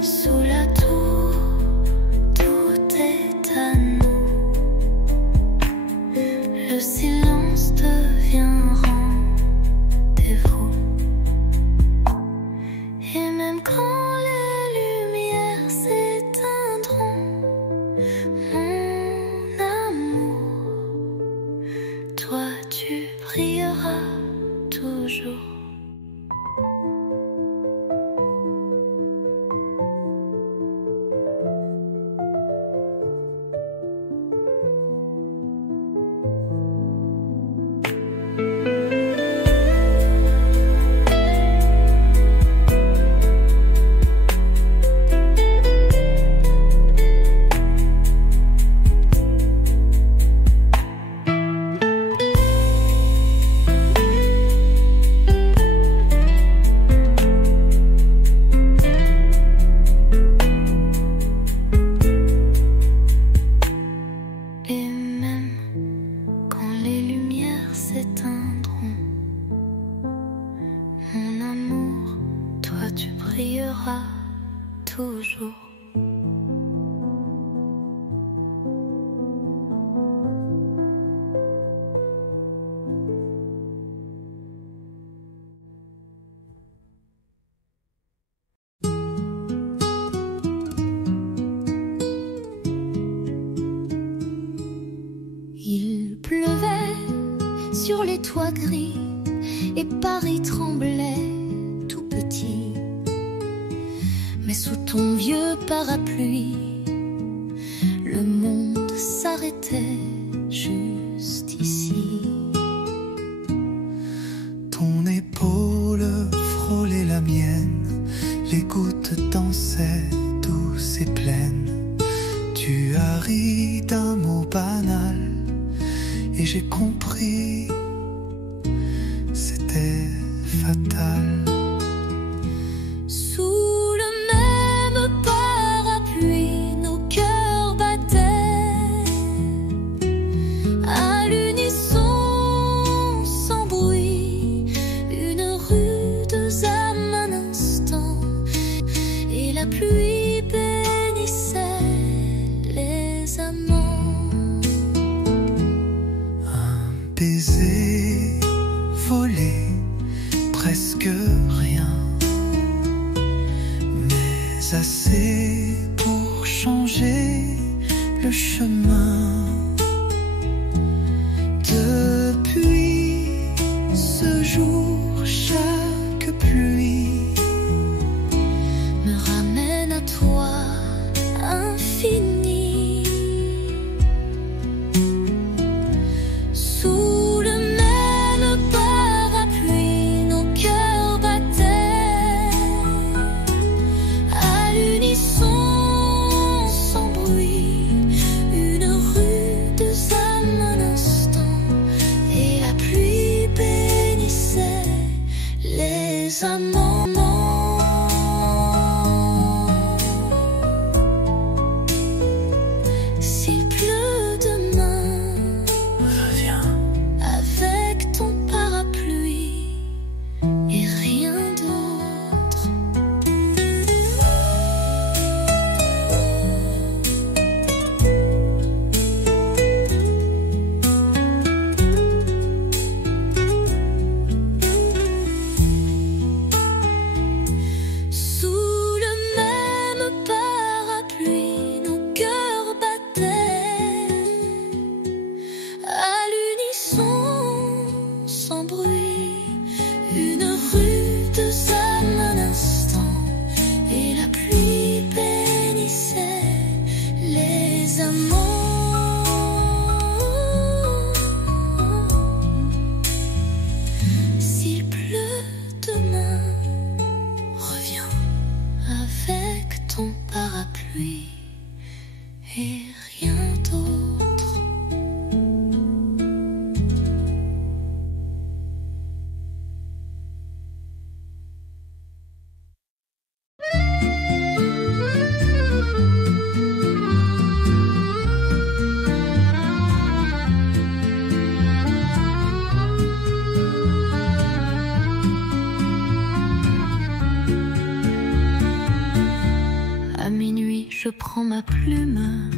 Sous la tour, tout est à nous. Le silence devient rendez-vous. Et même quand les lumières s'éteindront, mon amour, toi tu brilleras toujours. Mon amour, toi tu brilleras toujours. Il pleuvait sur les toits gris et Paris tremblait tout petit. Mais sous ton vieux parapluie, le monde s'arrêtait juste ici. Ton épaule frôlait la mienne, les gouttes dansaient douces et pleines. Tu as ri d'un mot banal et j'ai compris, c'était fatal. Sous le même parapluie, nos cœurs battaient à l'unisson, sans bruit. Une rude âme un instant, et la pluie bénissait les amants. Un baiser volé, presque rien, mais assez pour changer le chemin. Depuis ce jour, chaque pluie me ramène à toi, infini. mes amants. S'il pleut demain, reviens avec ton parapluie et rien d'autre. À minuit, je prends ma plume.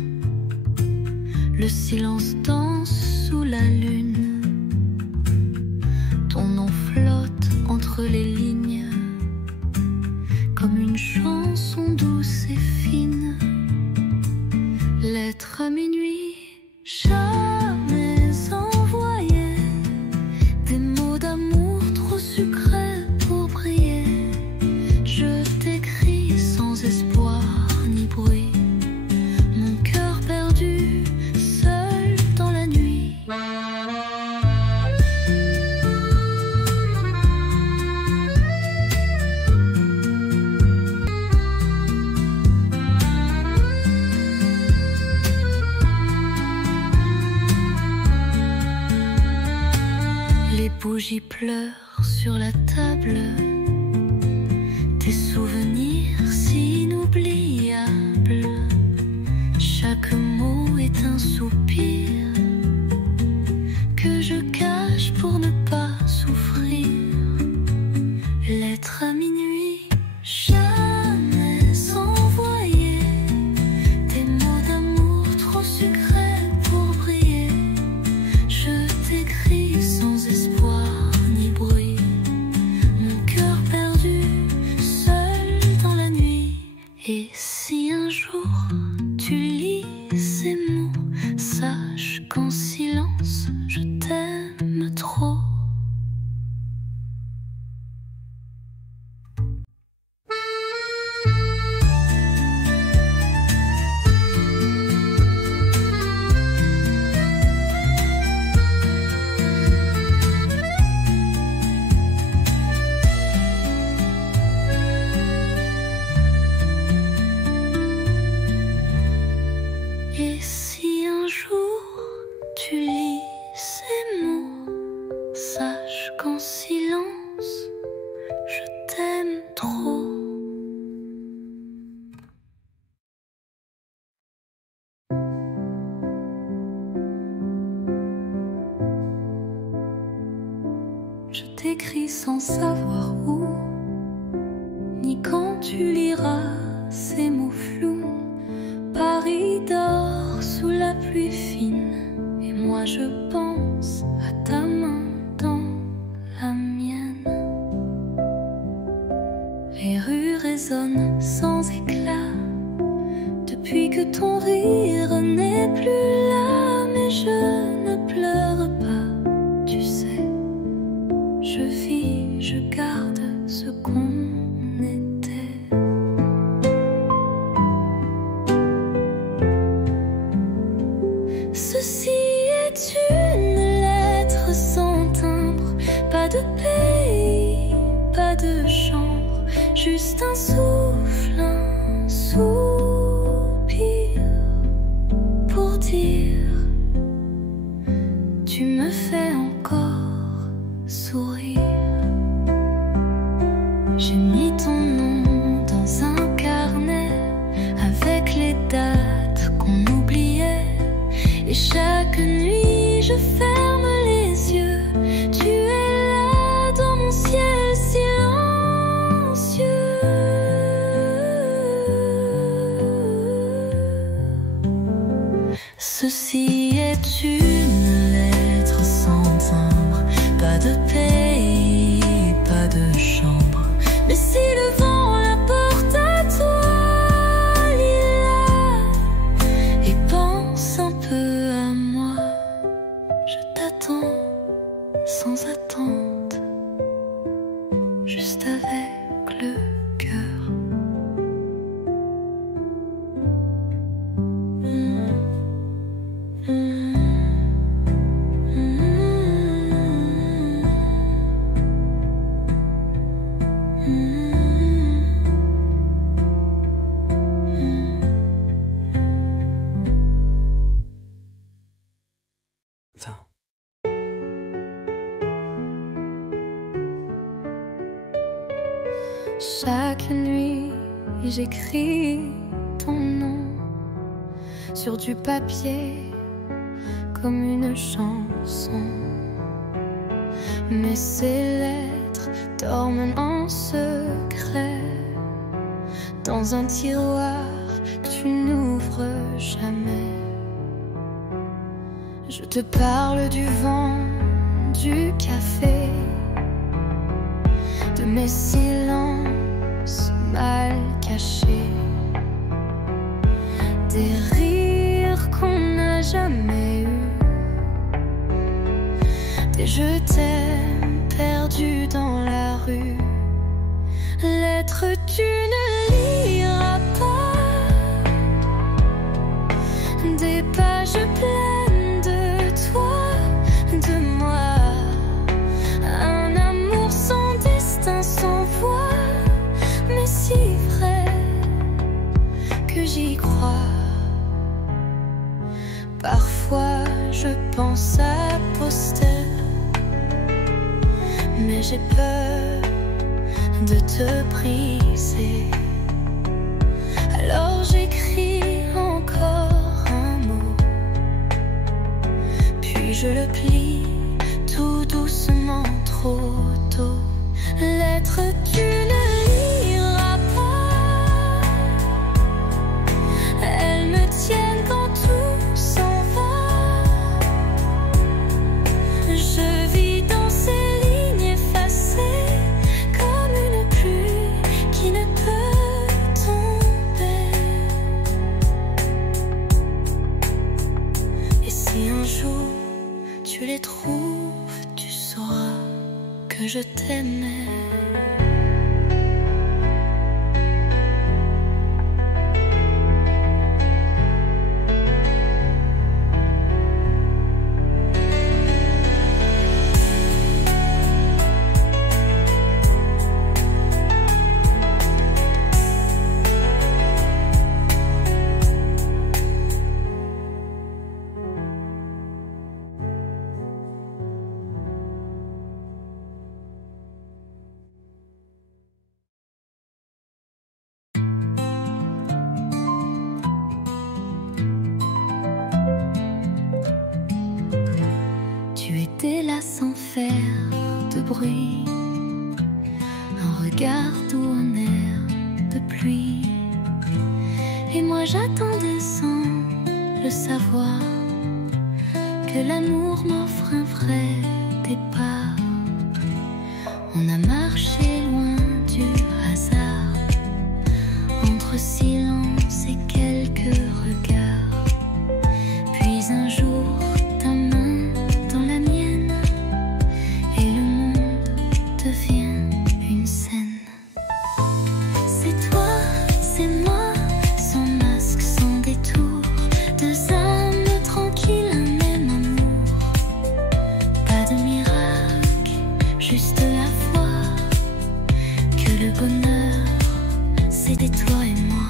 Le silence danse sous la lune. Ton nom flotte entre les lignes, comme une chanson douce et fine. Lettre à minuit, jamais envoyée. Des mots d'amour trop sucrés pour briller. Je t'écris sans espoir ni bruit. Mon cœur perdu, seul dans la nuit. Les bougies pleurent sur la table. Tes souvenirs si inoubliables. Chaque mot est un soupir que je cache pour ne pas souffrir. Lettre à minuit, jamais envoyée. Des mots d'amour trop sucrés pour briller. Je t'écris sans espoir ni bruit. Mon cœur perdu, seul dans la nuit. Et si un jour tu lis ces mots, sache qu'en silence je t'aime trop. Et si un jour tu lis ces mots, sache qu'en silence je t'aime trop. Je t'écris sans savoir où, ni quand tu liras ces mots flous. Paris dort sous la pluie fine, et moi je pense à ta main dans la mienne. Les rues résonnent sans éclat, depuis que ton rire n'est plus là. Mais je ne pleure pas, tu sais. Je vis, je garde ce qu'on était. Ceci est une lettre sans timbre, pas de pays, pas de chambre, juste un souffle, un soupir pour dire tu me fais encore sourire. J'ai mis ton nom dans un carnet avec les dates qu'on oubliait. Et chaque nuit je ferme les yeux. Tu es là dans mon ciel silencieux. Ceci est une lettre sans timbre, pas de pays, pas de chambre. Mais si le vent la porte à toi, lis-la et pense un peu à moi. Je t'attends sans attente, juste avec le cœur. Chaque nuit, j'écris ton nom sur du papier comme une chanson. Mais ces lettres dorment en secret dans un tiroir que tu n'ouvres jamais. Je te parle du vent, du café, de mes silences mal cachés, des rires qu'on n'a jamais eus, des je t'aime perdus dans la rue. Lettres tu ne liras pas, des pages pleines de toi, de moi, un amour sans destin, sans voix, mais si vrai que j'y crois. Parfois je pense à poster, mais j'ai peur de te briser. Alors j'écris encore un mot, puis je le plie tout doucement, trop tôt. Lettre tu ne liras pas, elles me tiennent quand tout s'en va. Je vis dans ces lignes effacées comme une pluie qui ne peut tomber. Et si un jour tu les trouves, tu sauras que je t'aimais. Tu étais là sans faire de bruit, un regard doux, un air de pluie. Et moi j'attendais sans le savoir que l'amour m'offre un vrai départ. On a marché loin du hasard, entre silence et quelques regards. Puis un jour ta main dans la mienne et le monde devient une scène. C'est toi, c'est moi, sans masque, sans détour, deux âmes tranquilles, un même amour. Pas de miracle, juste la foi que le bonheur, c'était toi et moi.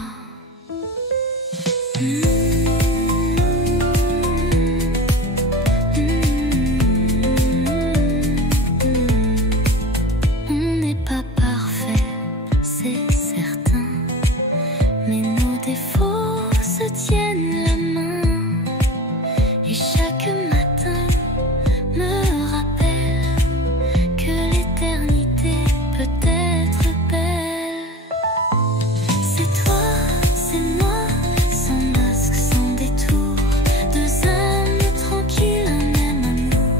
On n'est pas parfait, c'est certain, mais nos défauts se tiennent la main. Et chaque matin me rappelle que l'éternité peut être belle. C'est toi, c'est moi, sans masque, sans détour, deux âmes tranquilles, un même amour.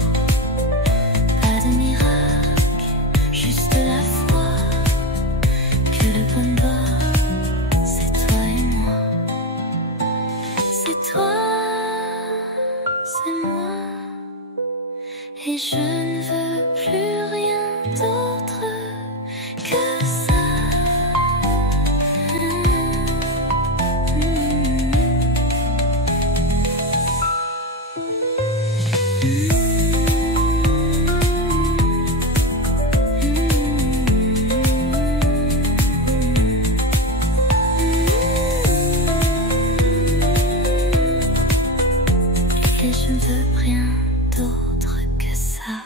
Pas de miracle, juste la foi que le bonheur, c'est toi et moi. C'est toi, c'est moi, et je ne veux plus rien d'autre que ça. Et je ne veux rien d'autre que ça.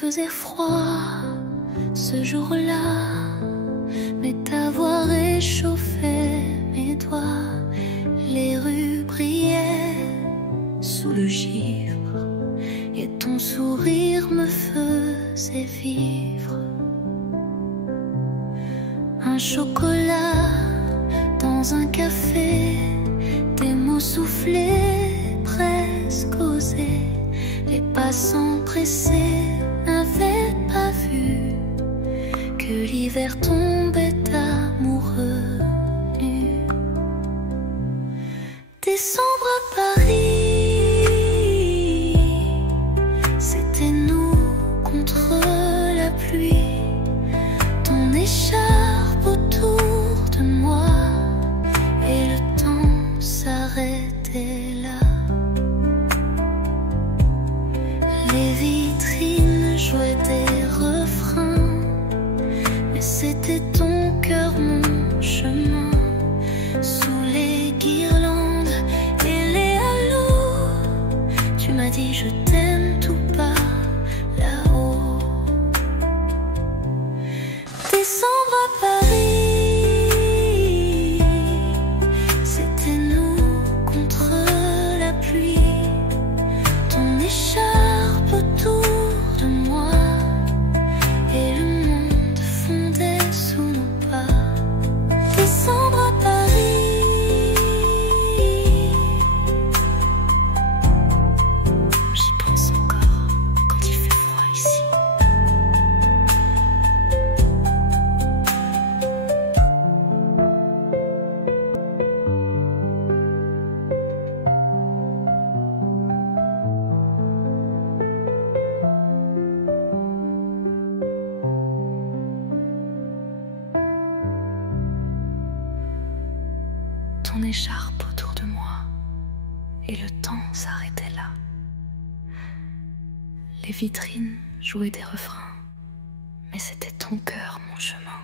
faisait froid ce jour-là, mais ta voix réchauffait mes doigts. Les rues brillaient sous le givre et ton sourire me faisait vivre. Un chocolat dans un café, des mots soufflés, presque osés. Les passants pressés n'avaient pas vu que l'hiver tombait amoureux nu. Décembre à Paris, c'était nous contre la pluie. Ton écharpe autour de moi et le temps s'arrêtait là. Les vitrines jouaient des refrains, mais c'était ton cœur, mon chemin. Sous les guirlandes et les halos, tu m'as dit je t'aime tout bas là-haut. Décembre à Paris, c'était nous contre la pluie. Ton écharpe autour de moi et le monde fondait sous nos pas. Décembre à Paris, j'y pense encore quand il fait froid ici. Ton écharpe autour de moi et le temps s'arrêtait là. Les vitrines jouaient des refrains, mais c'était ton cœur, mon chemin.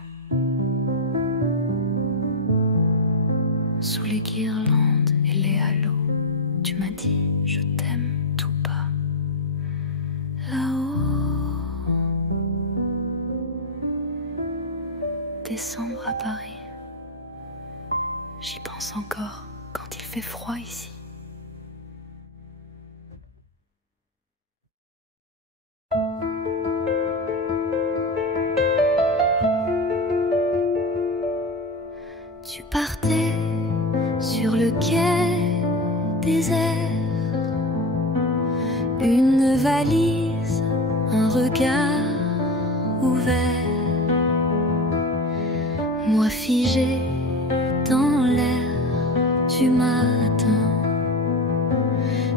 Sous les guirlandes et les halos, tu m'as dit je t'aime tout bas là-haut. Décembre à Paris, j'y pense encore quand il fait froid ici. Tu partais sur le quai désert, une valise, un regard ouvert. Moi figé dans l'air du matin,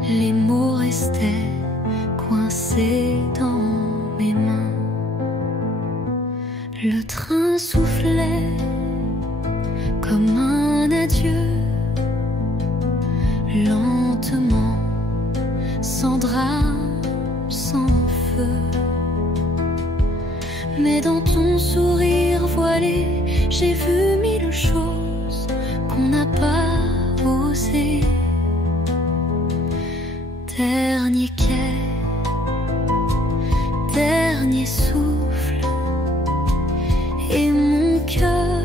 les mots restaient coincés dans mes mains. Le train soufflait comme un adieu, lentement, sans drame, sans feu. Mais dans ton sourire voilé, j'ai vu mille choses qu'on n'a pas osé. Dernier quai, dernier souffle, et mon cœur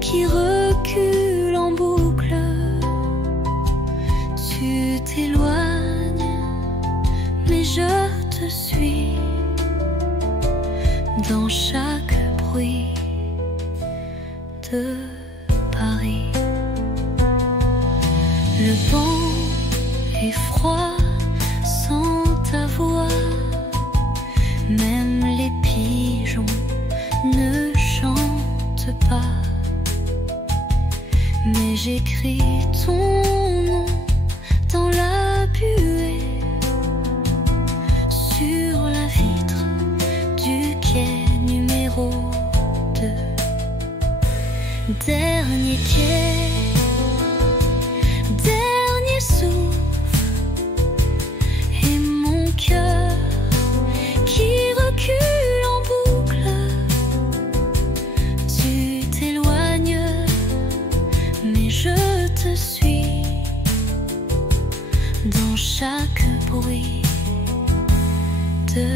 qui recule en boucle. Tu t'éloignes, mais je te suis dans chaque bruit de Paris. Le vent est froid sans ta voix, même les pigeons ne chantent pas. Mais j'écris ton nom dans la buée, sur la vitre du quai numéro 2. Dernier quai, dernier souffle, et mon cœur qui recule en boucle. Tu t'éloignes, mais je te suis dans chaque bruit de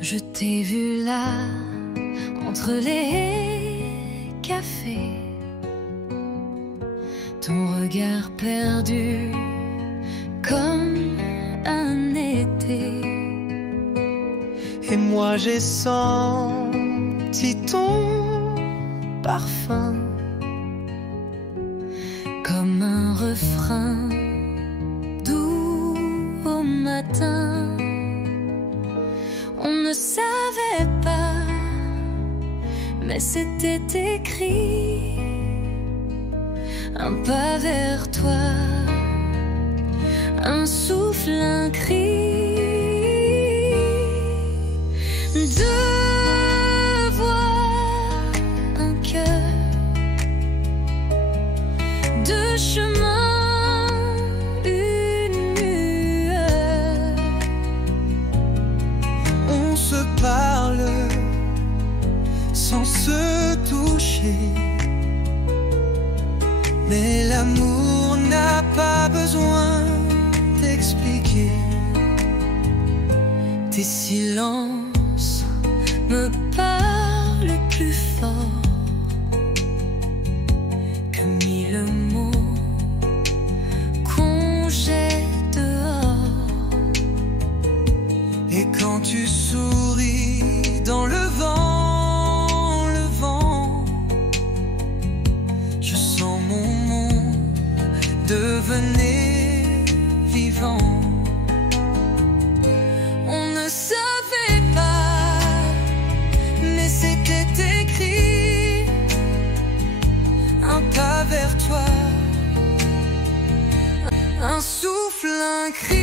Je t'ai vu là, entre les cafés, ton regard perdu comme un été. Et moi j'ai senti ton parfum comme un refrain doux au matin. On ne savait pas, mais c'était écrit. Un pas vers toi, un souffle, un cri. Deux voix, un cœur, deux chemins, une lueur. On se parle sans se toucher, mais l'amour n'a pas besoin d'expliquer. Tes silences me parlent plus fort que mille mots qu'on jette dehors. Et quand tu souris dans le vent, je sens mon monde devenir vivant. On ne savait pas, mais c'était écrit. Un pas vers toi, Un souffle, un cri.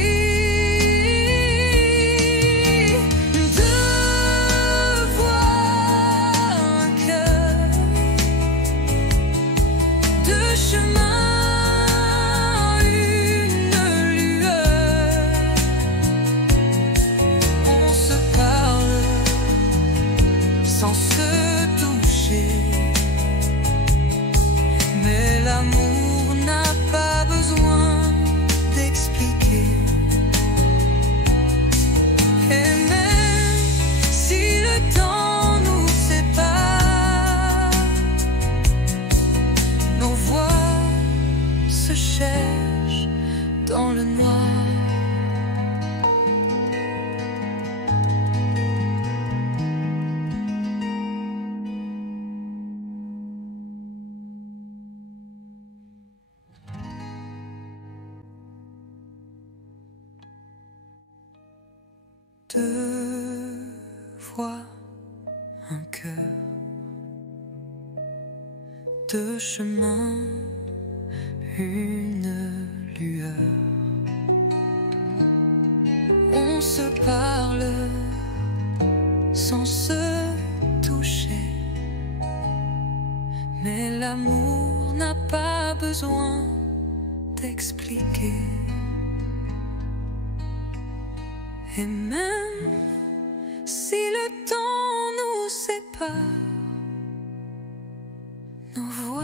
Deux voix, un cœur, deux chemins, une lueur. on se parle sans se toucher, mais l'amour n'a pas besoin d'expliquer. Et même si le temps nous sépare, nos voix se cherchent dans le noir. Deux voix, un cœur, deux chemins, une lueur. On se parle sans se toucher, mais l'amour n'a pas besoin d'expliquer. Et même si le temps nous sépare, nos voix